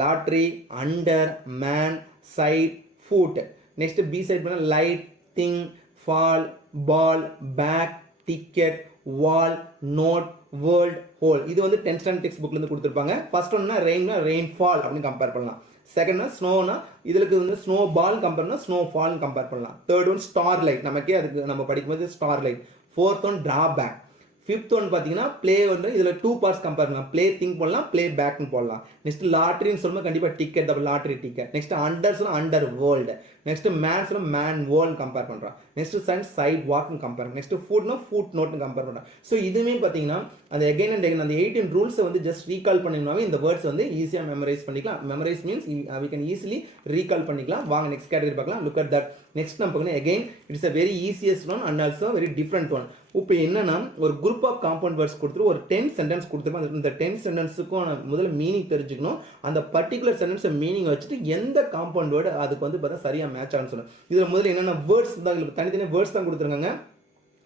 lottery, under, man, side, foot. Next B side பண்ண light, thing, fall, ball, bag, ticket, wall, note, world, hole. இது வந்து 10th ஸ்டாண்டர்ட் டெக்ஸ்ட் புக்ல இருந்து கொடுத்துருப்பாங்க. ஃபர்ஸ்ட் ஒன்னா ரெயின்னா ரெயின் ஃபால் அப்படின்னு கம்பேர் பண்ணலாம். செகண்ட்னா ஸ்னோனா இதுக்கு வந்து ஸ்னோ பால் கம்பேர் பண்ணா ஸ்னோ ஃபால் கம்பேர் பண்ணலாம். தேர்ட் ஒன் ஸ்டார் லைட் நமக்கே அதுக்கு நம்ம படிக்கும்போது star light. Fourth one draw back. Fifth one பார்த்தீங்கன்னா பிளே வந்து இதில் 2 பார்ட்ஸ் கம்பேர் பண்ணலாம். பிளே திங்க் போடலாம், பிளே பேக்னு போடலாம். நெக்ஸ்ட் லாட்ரின்னு சொல்லும்போது கண்டிப்பாக டிக்கெட் அப்போ லாட்ரி டிக்கெட். நெக்ஸ்ட் அண்டர்ஸ்னா அண்டர் வேர்ல்டு. நெக்ஸ்ட் மேன்ஸ்னா மேன் வேர்ல்டு கம்பேர் பண்ணுறோம். நெக்ஸ்ட் சைன்ஸ் சைட் வாக்னு கம்பேர். நெக்ஸ்ட் ஃபுட்னா ஃபுட் நோட்னு கம்பேர் பண்ணுறோம். ஸோ இதுவுமே பார்த்தீங்கன்னா அந்த எகைன் அண்ட் எகைன் அந்த 18 ரூல்ஸை வந்து ஜஸ்ட் ரீகால் பண்ணிங்கனாவே இந்த வேர்ட்ஸ் வந்து ஈஸியாக மெமரைஸ் பண்ணிக்கலாம். Memorise means we can easily recall பண்ணிக்கலாம். வாங்க நெக்ஸ்ட் கேட்டகரி பார்க்கலாம். Look at that. நெக்ஸ்ட் நம்ம பார்க்கணும் again it's a very easiest one and also very different one. இப்போ என்னன்னா ஒரு குரூப் ஆஃப் காம்பவுண்ட் வேர்ட்ஸ் கொடுத்துட்டு ஒரு 10 சென்டென்ஸ் கொடுத்துருப்போம். இந்த 10 சென்டென்ஸுக்கும் முதல்ல மீனிங் தெரிஞ்சுக்கணும். அந்த பர்டிகுலர் சென்டென்ஸ் மீனிங் வச்சுட்டு எந்த காம்பவுண்ட் வேர்டு அதுக்கு வந்து பார்த்தா சரியாக மேட்ச் ஆகுன்னு சொல்லணும். இதில் முதல்ல என்னென்ன வேர்ட்ஸ் தான் தனித்தனியாக வேர்ட்ஸ் தான் கொடுத்துருக்காங்க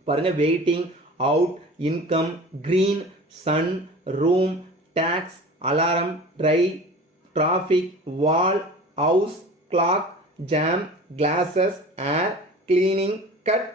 பாருங்க. Waiting, out, income, green, sun, room, tax, alarm, dry, traffic, wall, house, clock, jam, glasses, air, cleaning, cut,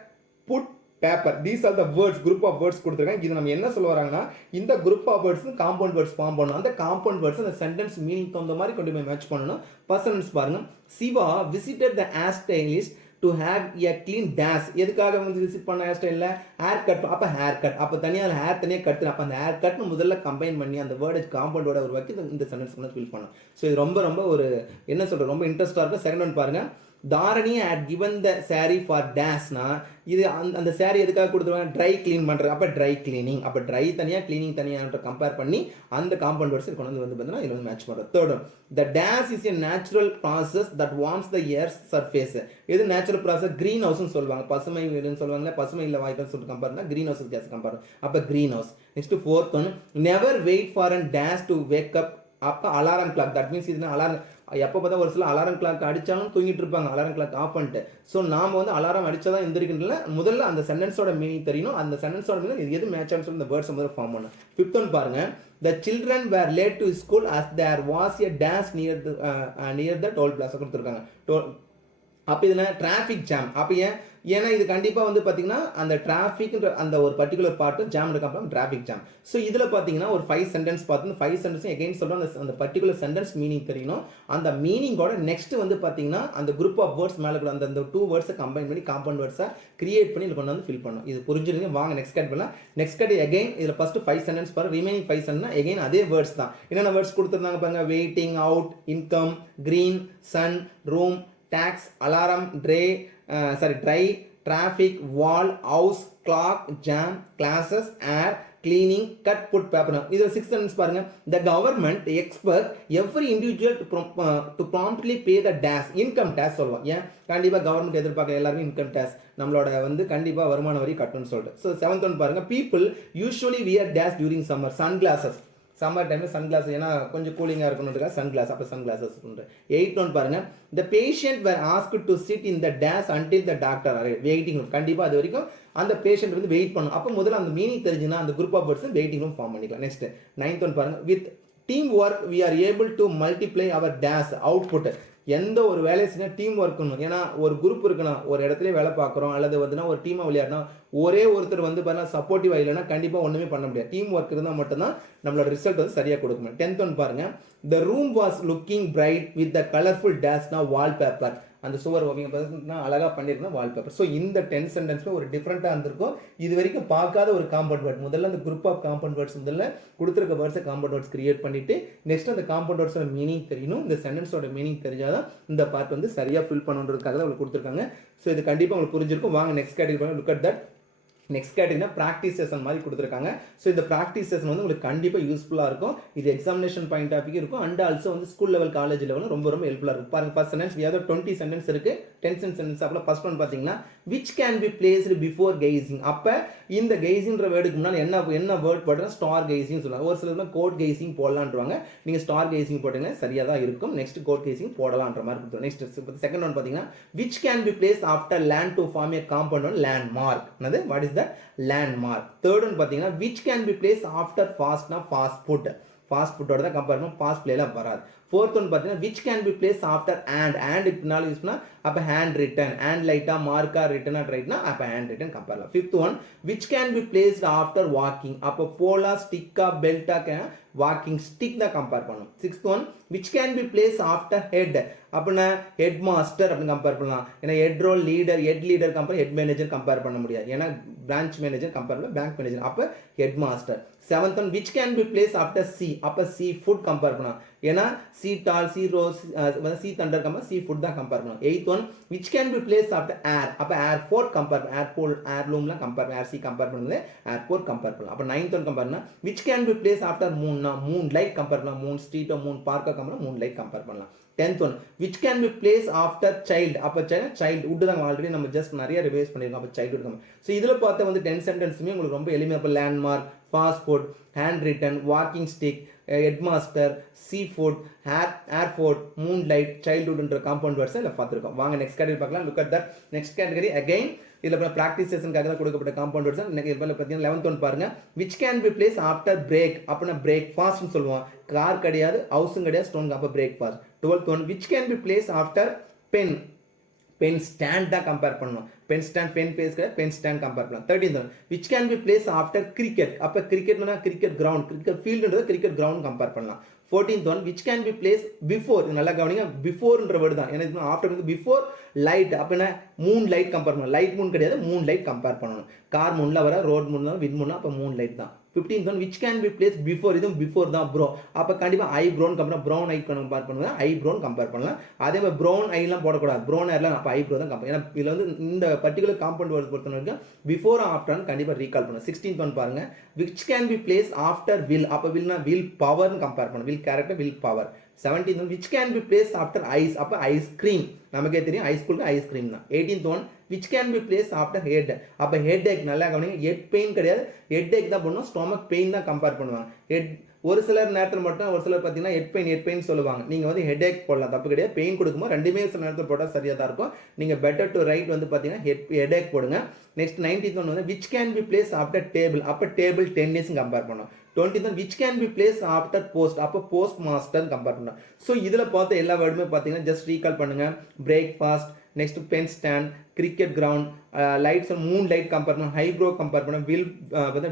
put, paper. These are the words group of words கொடுத்துருக்காங்க. இது நம்ம என்ன சொல்ல வராங்கன்னா இந்த group of words compound words form பண்ணணும். அந்த காம்பவுண்ட் வேர்ட்ஸ் அந்த சென்டென்ஸ் மீனிங் தகுந்த மாதிரி கொண்டு போய் மேட்ச் பண்ணணும். ஃபர்ஸ்ட் சென்டென்ஸ் பாருங்க. Shiva visited the hair stylist to have a clean dash. எதுக்காக வந்து விசிட் பண்ண ஹேர் ஸ்டைலில் ஹேர் கட். அப்போ ஹேர் கட் அப்போ தனியாக ஹேர் தனியாக கட்டு. அப்போ அந்த ஹேர் கட்னு முதல்ல கம்பைன் பண்ணி அந்த வேர்டு காம்பவுண்டோட ஒரு வாக்கி இந்த சென்டென்ஸ் வந்து ஃபில் பண்ணணும். ஸோ இது ரொம்ப ரொம்ப ஒரு என்ன சொல்கிறது ரொம்ப இன்ட்ரெஸ்டாக இருக்கும். செகண்ட் ஒன் பாருங்க. Dharani had given the saree for dashனா இது அந்த saree எதுக்காக கொடுத்துருவாங்க ட்ரை க்ளீன் பண்ணுறது அப்போ ட்ரை கிளீனிங் அப்போ ட்ரை தனியாக கிளீனிங் தனியாக கம்பேர் பண்ணி அந்த காம்பவுண்ட் வேர்ட்ஸ் கொண்டு வந்து பார்த்தீங்கன்னா இதில் வந்து மேட்ச் பண்ணுறது third one the dash is a natural process that worms the air surface எது நேச்சுரல் ப்ராசஸ் க்ரீன் ஹவுஸ்னு சொல்லுவாங்க பசுமை வீடுன்னு சொல்லுவாங்க பசுமை இல்லை வாய்ப்புன்னு சொல்லிட்டு கம்பேர் பண்ணால் க்ரீன் ஹவுஸ் கேஸ் கம்பேர் அப்போ green house next fourth one never wait for and dash to wake up அப்போ அலாரம் கிளாக் தட் மீன்ஸ் இதுனா அலாரம் எப்போ பார்த்தா ஒரு சில அலாரம் கிளாக் அடித்தாலும் தூங்கிட்டு இருப்பாங்க அலாரம் கிளாக் ஆஃப் பண்ணிட்டு ஸோ நாம் வந்து அலாரம் அடித்தா தான் எந்திரிக்கின்றல முதல்ல அந்த சென்டென்ஸோட மீனிங் தெரியணும் அந்த சென்டென்ஸோட மீனிங் இது எது மேட்ச் ஆன்னு சொல்லி இந்த வேர்ட்ஸ் முதல்ல ஃபார்ம் பண்ணணும் ஃபிஃப்த் ஒன் பாருங்க the children were late to school as there was a dash near the toll பிளாஸை கொடுத்துருக்காங்க அப்போ இதில் டிராஃபிக் ஜாம் அப்போ ஏன்னா இது கண்டிப்பாக வந்து பார்த்தீங்கன்னா அந்த டிராஃபிக்ன்ற அந்த ஒரு பர்டிகுலர் பார்ட்டு ஜாம் இருக்க டிராஃபிக் ஜாம் ஸோ இதில் பார்த்தீங்கன்னா ஒரு 5 சென்டென்ஸ் பார்த்து 5 சென்டென்ஸும் எகைன் சொல்கிறோம் அந்த பர்டிகுலர் சென்டென்ஸ் மீனிங் தெரியணும் அந்த மீனிங்கோட நெக்ஸ்ட் வந்து பார்த்தீங்கன்னா அந்த குரூப் ஆஃப் வேர்ட்ஸ் மேலே கூட அந்த 2 வேர்ட்ஸை கம்பைன் பண்ணி காம்பவுண்ட் வேர்ட்ஸை கிரியேட் பண்ணி இதில் கொண்டு வந்து ஃபில் பண்ணணும் இது புரிஞ்சுருங்க வாங்க நெக்ஸ்ட் கட் பண்ணலாம் நெக்ஸ்ட் கட் எகைன் இதில் ஃபர்ஸ்ட் 5 சென்டென்ஸ் பாரு ரிமைனிங் 5 சென்டென்ஸ் எகைன் அதே வேர்ட்ஸ் தான் என்னென்ன வேர்ட்ஸ் கொடுத்துருந்தாங்க பாருங்க waiting out income green sun room tax alarm dry traffic, wall, house, clock, jam, classes, air, cleaning, cut, put, paper. These are 6 sentences பாருங்க. The government expects every individual to promptly pay the dash income tax சொல்லுவோம் ஏன் கண்டிப்பா கவர்மெண்ட் எதிர்பார்க்க எல்லாருமே இன்கம் டேக்ஸ் நம்மளோட வந்து கண்டிப்பா வருமான வரி கட்டணும்னு சொல்லிட்டு ஸோ 7th ஒன் பாருங்க people usually wear dash during summer sunglasses summer டைமில் சன்கிளாஸ் ஏன்னா கொஞ்சம் கூலிங்காக இருக்கணுன்றதுக்காக சன்கிளாஸ் அப்போ சன்கிளாஸஸ் பண்ணுறேன் 8th ஒன் பாருங்க the patient were ask to sit in the dash until the doctor waiting room கண்டிப்பாக அது வரைக்கும் அந்த பேஷண்ட் வந்து வெயிட் பண்ணும் அப்போ முதல்ல அந்த மீனிங் தெரிஞ்சுன்னா அந்த group of words waiting room form பண்ணிக்கலாம் நெக்ஸ்ட் 9th ஒன் பாருங்க with team work we are able to multiply our dash output எந்த ஒரு வேலையை செஞ்சால் டீம் ஒர்க் பண்ணணும் ஏன்னா ஒரு குரூப் இருக்குன்னா ஒரு இடத்துல வேலை பார்க்குறோம் அல்லது வந்துன்னா ஒரு டீமாக விளையாடினா ஒரே ஒருத்தர் வந்து பார்த்தீங்கன்னா சப்போர்ட்டிவாக இல்லைன்னா கண்டிப்பாக ஒன்றுமே பண்ண முடியாது டீம் ஒர்க் இருந்தால் மட்டும்தான் நம்மளோட ரிசல்ட் வந்து சரியாக கொடுக்க முடியும் 10th ஒன் பாருங்க the room was looking bright with the colourful டேஷ்னா வால்பேப்பர் அந்த சுவர் ஓவியம் பார்த்தீங்கன்னா அழகாக பண்ணியிருந்தோம் வால்பேப்பர் ஸோ இந்த 10 சென்டென்ஸில் ஒரு டிஃப்ரெண்ட்டாக இருந்திருக்கும் இது வரைக்கும் பார்க்காத ஒரு காம்பவுண்ட் வேர்ட் முதல்ல அந்த குரூப் ஆஃப் காம்பவுண்ட் வேர்ட்ஸ் முதல்ல கொடுத்துருக்க வேர்ட்ஸை காம்பவுண்ட் வேர்ட்ஸ் கிரியேட் பண்ணிட்டு நெக்ஸ்ட் அந்த காம்பவுண்ட் வேர்ட்ஸோட மீனிங் தெரியணும் இந்த சென்டென்ஸோட மீனிங் தெரிஞ்சாதான் இந்த பார்ட் வந்து சரியாக ஃபில் பண்ணுன்றதுக்காக தான் உங்களுக்கு கொடுத்துருக்காங்க ஸோ இது கண்டிப்பாக உங்களுக்கு புரிஞ்சிருக்கும் வாங்க next category look at that next கேட்டீங்கன்னா ப்ராக்டிஸ் செஷன் மாதிரி கொடுத்துருக்காங்க ஸோ இந்த ப்ராக்டிஸ் செஷன் வந்து உங்களுக்கு கண்டிப்பாக யூஸ்ஃபுல்லாக இருக்கும் இது எக்ஸாமினேஷன் பாயிண்ட் ஆஃப் இருக்கும் அண்ட் ஆல்சோ வந்து ஸ்கூல் லெவல் காலேஜ் லெவலும் ரொம்ப ஹெல்ப்ஃபுல்லாக இருக்கும் பாருங்க ஃபர்ஸ்ட் சென்டென்ஸ் ஏதாவது 20 சென்டென்ஸ் இருக்கு 10 சென்டென்ஸ் அப்போ ஃபர்ஸ்ட் ஒன் பார்த்தீங்கன்னா which can be placed before gazing அப்போ இந்த கெய்சிங்ன்ற வேர்டுக்கு முன்னால் என்ன வேர்ட் போட்டோம்னா ஸ்டார் கெய்சிங் சொல்லுவாங்க ஒரு சிலர் கோட் கெய்சிங் போடலான்றாங்க நீங்கள் ஸ்டார் கெய்சிங் போட்டீங்கன்னா சரியாக தான் இருக்கும் நெக்ஸ்ட் கோட் கெய்சிங் போடலான்ற மாதிரி கொடுத்துருவோம் நெக்ஸ்ட் செகண்ட் ஒன் பார்த்தீங்கன்னா which can be place after land to form a compound one land mark என்னது what is that land mark third one பார்த்தீங்கன்னா which can be place after ஃபாஸ்ட்னா ஃபாஸ்ட் ஃபுட் ஃபாஸ்ட் ஃபுட்டோட தான் கம்பேர் பண்ணும் ஃபாஸ்ட் பிளேலாம் வராது ஃபோர்த் ஒன் பார்த்தீங்கன்னா which can be place after hand இப்படினாலும் யூஸ் பண்ணால் அப்போ ஹேண்ட் ரிட்டன் ஹேண்ட் லைட்டாக மார்க்காக ரிட்டனாக ரைட்னா அப்போ ஹேண்ட் ரிட்டன் கம்பேர்லாம் fifth one which can be placed after walking அப்போ போலா ஸ்டிக்கா பெல்ட்டாக வாக்கிங் ஸ்டிக் தான் கம்பேர் பண்ணும் sixth one which can be place after head அப்படின்னா ஹெட் மாஸ்டர் அப்படின்னு கம்பேர் பண்ணலாம் ஏன்னா head role head leader compare head manager compare பண்ண முடியாது ஏன்னா பிரான்ச் மேனேஜர் கம்பேர் பண்ண பேங்க் மேனேஜர் அப்போ head master seventh one which can be place after sea அப்போ சி ஃபுட் கம்பேர் பண்ணலாம் ஏன்னா sea doll sea rose sea thunder compare sea food தான் கம்பேர் பண்ணலாம் eighth one which can be place after air அப்போ ஏர்போர்ட் கம்பேர் ஏர்லூம்லாம் கம்பேர் ஏர் சி கம்பேர் பண்ணுறது ஏர்போர்ட் கம்பேர் பண்ணலாம் அப்போ நைன்த் ஒன் கம்பேர் பண்ணால் which can be place after மூன்னா மூன் லைட் கம்பேர் பண்ணலாம் மூன் ஸ்ட்ரீட்டோ மூன் பார்க்கோ கம்பேர் மூன் லைட் கம்பேர் பண்ணலாம் 10th one which can be place after child அப்போ சைல்டு தான் ஆல்ரெடி நம்ம ஜஸ்ட் நிறைய ரிவைஸ் பண்ணியிருக்கோம் அப்போ சைல்டு கம்பேர் ஸோ இதில் பார்த்த வந்து 10 சென்டென்ஸுமே உங்களுக்கு ரொம்ப எளிமையாக இப்போ landmark fast food hand written walking stick headmaster sea food airport moon light சைல்டுஹுட்ன்ற காம்பவுண்ட் வேர்ட்ஸை இல்லை பார்த்துருக்கோம் வாங்க நெக்ஸ்ட் கேட்டகரி பார்க்கலாம் look at that next category again இதில் ப்ராக்டிஸ் செஷனுக்காக தான் கொடுக்கப்பட்ட காம்பவுண்ட் வேர்ட்ஸ் பார்த்தீங்கன்னா 11th ஒன் பாருங்க which can be place after break அப்படின்னா பிரேக் ஃபாஸ்ட்னு சொல்லுவோம் கார் கிடையாது ஹவுஸும் கிடையாது ஸ்டோன் அப்போ break fast 12th one which can be place after pen stand தான் கம்பேர் பண்ணணும் பென் ஸ்டாண்ட் பென் பேஸ் கிடையாது பென் ஸ்டாண்ட் கம்பேர் பண்ணலாம் 13th one which can be place after cricket அப்போ கிரிக்கெட்னா கிரிக்கெட் கிரவுண்ட் கிரிக்கெட் ஃபீல்டுன்றது கிரிக்கெட் கிரவுண்ட் கம்பேர் பண்ணலாம் 14th one which can be place before நல்லா கவனிங்க பிஃபோர்ன்ற வேர்டு தான் ஏன்னா ஆஃப்டர் வந்து பிஃபோர் லைட் அப்படின்னா மூன் லைட் கம்பேர் பண்ணணும் லைட் மூன் கிடையாது மூன் லைட் கம்பேர் பண்ணணும் கார் மூனில் வர ரோட் மூன் வின் மூணா அப்போ மூன் லைட் தான் 15th one which can be placed before, இதுவும் before தான் ப்ரோ. அப்ப கண்டிப்பா eye brown compare brown eye compare பண்ணுங்க, ஐ ப்ரோன் கம்பேர் பண்ணலாம். அதே மாதிரி brown ஐ எல்லாம் போடக்கூடாது, brown ஹேர்லாம் அப்ப ஐ ப்ரோ தான் கம்பேர். ஏன்னா இதுல வந்து இந்த பர்టిక్యులர் காம்பவுண்ட் வேர்ட்ஸ் பொறுத்த வரைக்கும் before or after கண்டிப்பா ரீகால் பண்ணுங்க. 16th one பாருங்க which can be placed after will, அப்ப willனா will power னு கம்பேர் பண்ணணும், will character will power. 17th one which can be placed after ice, அப்ப ice cream நமக்கே தெரியும் ஐஸ் கூலுக்கு ஐஸ் கிரீம் தான். 18th one which can be placed after head, அப்ப head ache நல்லா கவனிங்க, head pain கிடையாது, head ache தான் பண்ணுவோம், stomach pain தான் கம்பேர் பண்ணுவாங்க. head ஒரு சிலர் நேரத்தில் மட்டும் ஒரு சிலர் பார்த்தீங்கன்னா ஹெட் பெயின் சொல்லுவாங்க. நீங்கள் வந்து ஹெட் ஏக் போடலாம், தப்பு கிடையாது. பெயின் கொடுக்கும்போது ரெண்டுமே சில நேரத்தில் போட்டால் சரியாக தான் இருக்கும். நீங்கள் பெட்டர் டு ரைட் வந்து பார்த்தீங்கன்னா ஹெட் ஏக் போடுங்க. நெக்ஸ்ட் 19th ஒன் வந்து which can be place after table, அப்போ டேபிள் டென்னிஸ் கம்பேர் பண்ணோம். 20th one which can be place after post, அப்போ போஸ்ட் மாஸ்டர் கம்பேர் பண்ணோம். ஸோ இதில் பார்த்த எல்லா வேர்டுமே பார்த்தீங்கன்னா ஜஸ்ட் ரீகால் பண்ணுங்க. Breakfast, next pen stand, cricket ground, lights moon light compare பண்ணோம், ஹைப்ரோ கம்பேர் பண்ணோம்,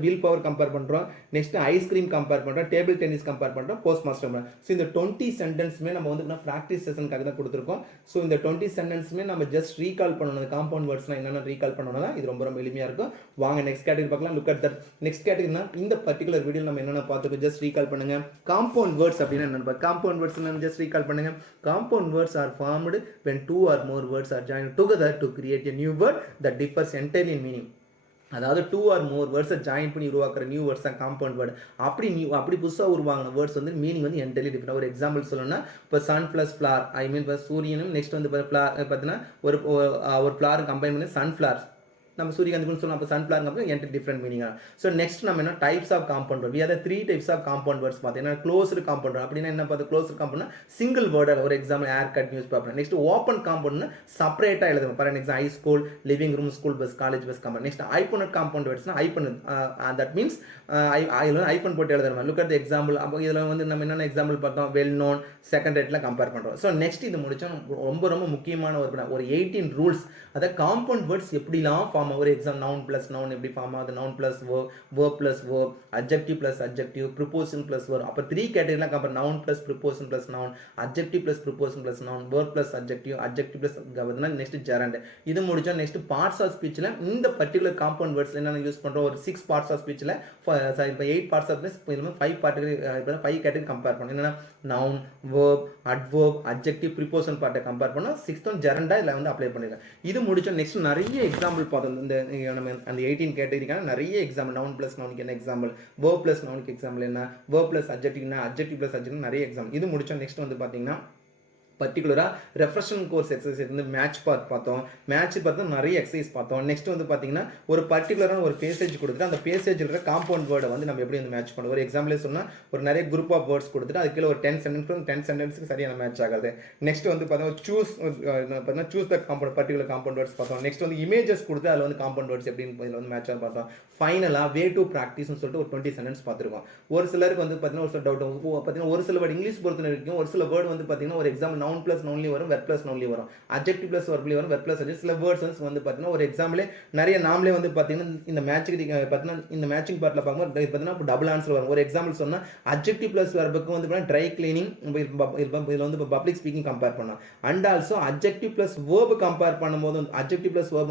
வில் பவர் கம்பேர் பண்ணுறோம், நெக்ஸ்ட் ஐஸ்கிரீம் கம்பேர் பண்ணுறோம், டேபிள் டென்னிஸ் கம்பேர் பண்ணுறோம், போஸ்ட் மாஸ்டர் பண்ணுறோம். ஸோ இந்த 20 சென்டென்ஸுமே நம்ம வந்து ப்ராக்டிஸ் செஷனுக்காக தான் கொடுத்துருக்கோம். ஸோ இந்த 20 சென்டென்ஸுமே நம்ம ஜஸ்ட் ரீகால் பண்ணணும். காம்பவுண்ட் வேர்ட்ஸ்லாம் என்னென்ன ரீகால் பண்ணணும் தான் இது ரொம்ப ரொம்ப எளிமையாக இருக்கும். வாங்க நெக்ஸ்ட் கேட்டகரி பார்க்கலாம். Look at that. நெக்ஸ்ட் கேட்டகரினா இந்த பர்டிகுலர் வீடியோ நம்ம என்னென்ன பார்த்துக்கோ ஜஸ்ட் ரீகால் பண்ணுங்க. காம்பவுண்ட் வேர்ட்ஸ் அப்படின்னா என்னென்ன, காம்பவுண்ட் வேர்ட்ஸ் நம்ம ஜஸ்ட் ரீகால் பண்ணுங்க. Compound words are formed when two or more words are joined together to create a new word that differs entirely in meaning. அதாவது 2 or more வேர்ட்ஸை ஜாயின் பண்ணி உருவாக்குற நியூ வேர்ட்ஸ் தான் காம்பவுண்ட் வேர்டு. அப்படி புதுசாக உருவாங்கின வேர்ட்ஸ் வந்து மீனிங் வந்து என்டையர்லி டிஃப்ரெண்ட். ஒரு எக்ஸாம்பிள் சொல்லணும்னா இப்போ சன் ப்ளஸ் ஃப்ளார், ஐ மீன் இப்போ சூரியனும் நெக்ஸ்ட் வந்து ஃப்ளார் பார்த்தீங்கன்னா ஒரு ஃப்ளார் கம்பைன் பண்ணி சன்ஃப்ளவர்ஸ் நம்ம சூரியகாந்தி சொல்லலாம். அப்போ sunflower company and different meaning. So next நம்ம என்ன டைப்ஸ் ஆஃப் காம்பவுண்ட் வேர்ட், அதாவது 3 டைப்ஸ் ஆஃப் காம்பவுண்ட் வேர்ட்ஸ் பார்த்தீங்கன்னா க்ளோஸ்டு காம்பவுண்ட் அப்படின்னா என்ன பார்த்து க்ளோஸ்டு காம்பவுண்ட்னா சிங்கிள் வேர்டு. ஒரு example hair cut, news paper. Next open காம்பவுண்ட்னா செப்பரேட்டாக எழுதுவோம். For example high school, living room, school bus, college bus compound. Next hyphenated compound வேர்ட்ஸ்னா ஐபன், தட் மீன்ஸ் ஐபன் போட்டு எழுதுற. Look at example. அப்போ இதில் வந்து நம்ம என்னென்ன எக்ஸாம்பிள் பார்த்தோம், வெல் நோன், செகண்ட் ரேட்டில் கம்பேர் பண்ணுறோம். ஸோ நெக்ஸ்ட் இது முடிச்சோம் ரொம்ப முக்கியமான ஒரு 18 ரூல்ஸ். அதாவது காம்பவுண்ட் வேர்ட்ஸ் எப்படிலாம் ஃபார்ம் ஆகும். ஒரு எக்ஸாம்பிள் நவுன் பிளஸ் நவுன் எப்படி ஃபார்ம் ஆகுது, noun plus verb plus verb, adjective plus adjective, preposition plus verb. அப்போ 3 கேட்டகரிலாம் compare, noun plus preposition plus noun, adjective plus preposition plus noun, verb plus adjective, adjective plus next gerund. இது முடிச்சோம். நெக்ஸ்ட் பார்ட்ஸ் ஆஃப் ஸ்பீச்சில் இந்த பர்டிகுலர் காம்பவுண்ட் வேர்ட்ஸ் என்னென்ன யூஸ் பண்ணுறோம். ஒரு 6 பார்ட்ஸ் ஆஃப் ஸ்பீச்சில் இப்போ 8 parts of speech 5 category compare பண்ணோம். என்னென்னா noun, verb, adverb, adjective, preposition பார்ட்டை கம்பேர் பண்ணோம். 6th ஒன் gerund இதில் வந்து அப்ளை பண்ணிருக்கேன். இது முடிச்சோம். நெக்ஸ்ட் நிறைய எக்ஸாம்பிள் பார்த்தோம். இந்த நம்ம அந்த 18 கேட்டகரிக்கான நிறைய எக்ஸாம்பிள். நவுன் பிளஸ் நவுனுக்கு என்ன எக்ஸாம்பிள், verb பிளஸ் நவுனுக்கு எக்ஸாம்பிள் என்ன, verb பிளஸ் adjective என்ன, adjective பிளஸ் adjective நிறைய எக்ஸாம்பிள். இது முடிச்சோம். நெக்ஸ்ட் வந்து பார்த்தீங்கன்னா பர்டிகுலராக ரெஃப்ரெஷன் கோர்ஸ் எக்ஸசைஸ் வந்து மேட்ச் பார்ட் பார்த்தோம். மேட்ச் பார்த்தா நிறைய எக்ஸசைஸ் பார்த்தோம். நெக்ஸ்ட் வந்து பார்த்தீங்கன்னா ஒரு பர்டிகுலரான ஒரு பேசேஜ் கொடுத்துட்டு அந்த பேசேஜில் இருக்கிற காம்பவுண்ட் வேர்டை வந்து நம்ம எப்படி வந்து மேட்ச் பண்ணுவோம். ஒரு எக்ஸாம்பிளே சொன்னால் ஒரு நிறைய குரூப் ஆஃப் வேர்ட்ஸ் கொடுத்துட்டு அதுக்கு ஒரு 10 சென்டென்ஸ் 10 சென்டென்ஸுக்கு சரியான மேட்ச் ஆகாது. நெக்ஸ்ட் வந்து பார்த்தீங்கன்னா choose the compound particular compound words பார்த்தோம். நெக்ஸ்ட் வந்து இமேஜஸ் கொடுத்து அதில் வந்து காம்பவுண்ட் வேர்ட்ஸ் எப்படின்னு இதில் வந்து மேட்ச் ஆக பார்த்தோம். ஃபைனலாக வே டு ப்ராக்டிஸ்னு சொல்லிட்டு ஒரு 20 சென்டென்ஸ் பார்த்துருக்கோம். ஒரு சிலருக்கு வந்து பார்த்தீங்கன்னா ஒரு சில டவுட் பார்த்தீங்கன்னா ஒரு சில வேர்டு இங்கிலீஷ் பொறுத்த வரைக்கும் ஒரு சில வேர்டு வந்து பார்த்தீங்கன்னா ஒரு எக்ஸாம்பிள் நவுன் பிளஸ் நவுன்லி வரும், வெர்ப் பிளஸ் நவுன்லி வரும், adjective பிளஸ் verb வரும், verb பிளஸ் adjective. சில வேர்ட்ஸ் வந்து பார்த்தீங்கன்னா ஒரு எக்ஸாம்பிளே நிறைய நாமளே வந்து பார்த்தீங்கன்னா இந்த மேட்சிங் பார்த்தீங்கன்னா இந்த மேட்சிங் பார்ட்டில் பார்க்கும்போது பார்த்தீங்கன்னா டபுள் ஆன்சர் வரும். ஒரு எக்ஸாம்பிள் சொன்னால் adjective பிளஸ் verb-க்கு வந்து பார்த்தீங்கன்னா ட்ரை கிளீனிங், இதில் வந்து இப்போ பப்ளிக் ஸ்பீக்கிங் கம்பேர் பண்ணலாம். And also adjective plus verb compare பண்ணும்போது adjective பிளஸ் verb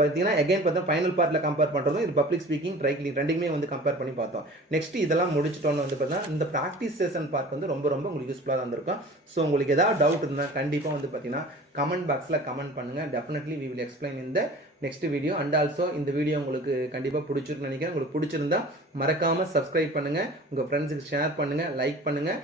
பார்த்தீங்கன்னா அகைன் பார்த்தீங்கன்னா ஃபைனல் பார்ட்டில் கம்பேர் பண்ணுறதும் இது பப்ளிக் ஸ்பீக்கிங், ட்ரை கிளீனிங் ரெண்டுமே வந்து கம்பேர் பண்ணி பார்த்தோம். நெக்ஸ்ட் இதெல்லாம் முடிச்சிட்டோன்னு வந்து பார்த்தீங்கன்னா இந்த ப்ராக்டிஸ் செஷன் பார்ட் வந்து ரொம்ப உங்களுக்கு யூஸ்ஃபுல்லாக தான் இருக்கும். ஸோ உங்களுக்கு ஏதாவது டவுட் இருந்தால் கண்டிப்பாக வந்து பார்த்தீங்கன்னா கமெண்ட் பாக்ஸில் கமெண்ட் பண்ணுங்கள். டெஃபினெட்லி வி வில் எக்ஸ்பிளைன் இந்த நெக்ஸ்ட் வீடியோ. அண்ட் ஆல்சோ இந்த வீடியோ உங்களுக்கு கண்டிப்பாக பிடிச்சிருக்குன்னு நினைக்கிறேன். உங்களுக்கு பிடிச்சிருந்தா மறக்காமல் சப்ஸ்கிரைப் பண்ணுங்கள், உங்கள் ஃப்ரெண்ட்ஸுக்கு ஷேர் பண்ணுங்கள், லைக் பண்ணுங்கள்.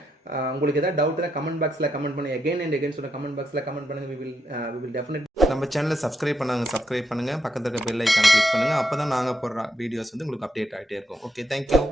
உங்களுக்கு ஏதாவது டவுட் தான் கமெண்ட் பாக்ஸில் கமெண்ட் பண்ணுங்கள். அகைன் அண்ட் அகைன் சொல்ல கமெண்ட் பாக்ஸில் கமெண்ட் பண்ணுங்கள். we will definitely நம்ம சேனலை சப்ஸ்கிரைப் பண்ணுங்கள், பக்கத்தில் இருக்க பெல் ஐக்கான் கிளிக் பண்ணுங்கள். அப்போ தான் நாங்கள் போடுற வீடியோஸ் வந்து உங்களுக்கு அப்டேட் ஆகிட்டே இருக்கும். Okay, thank you.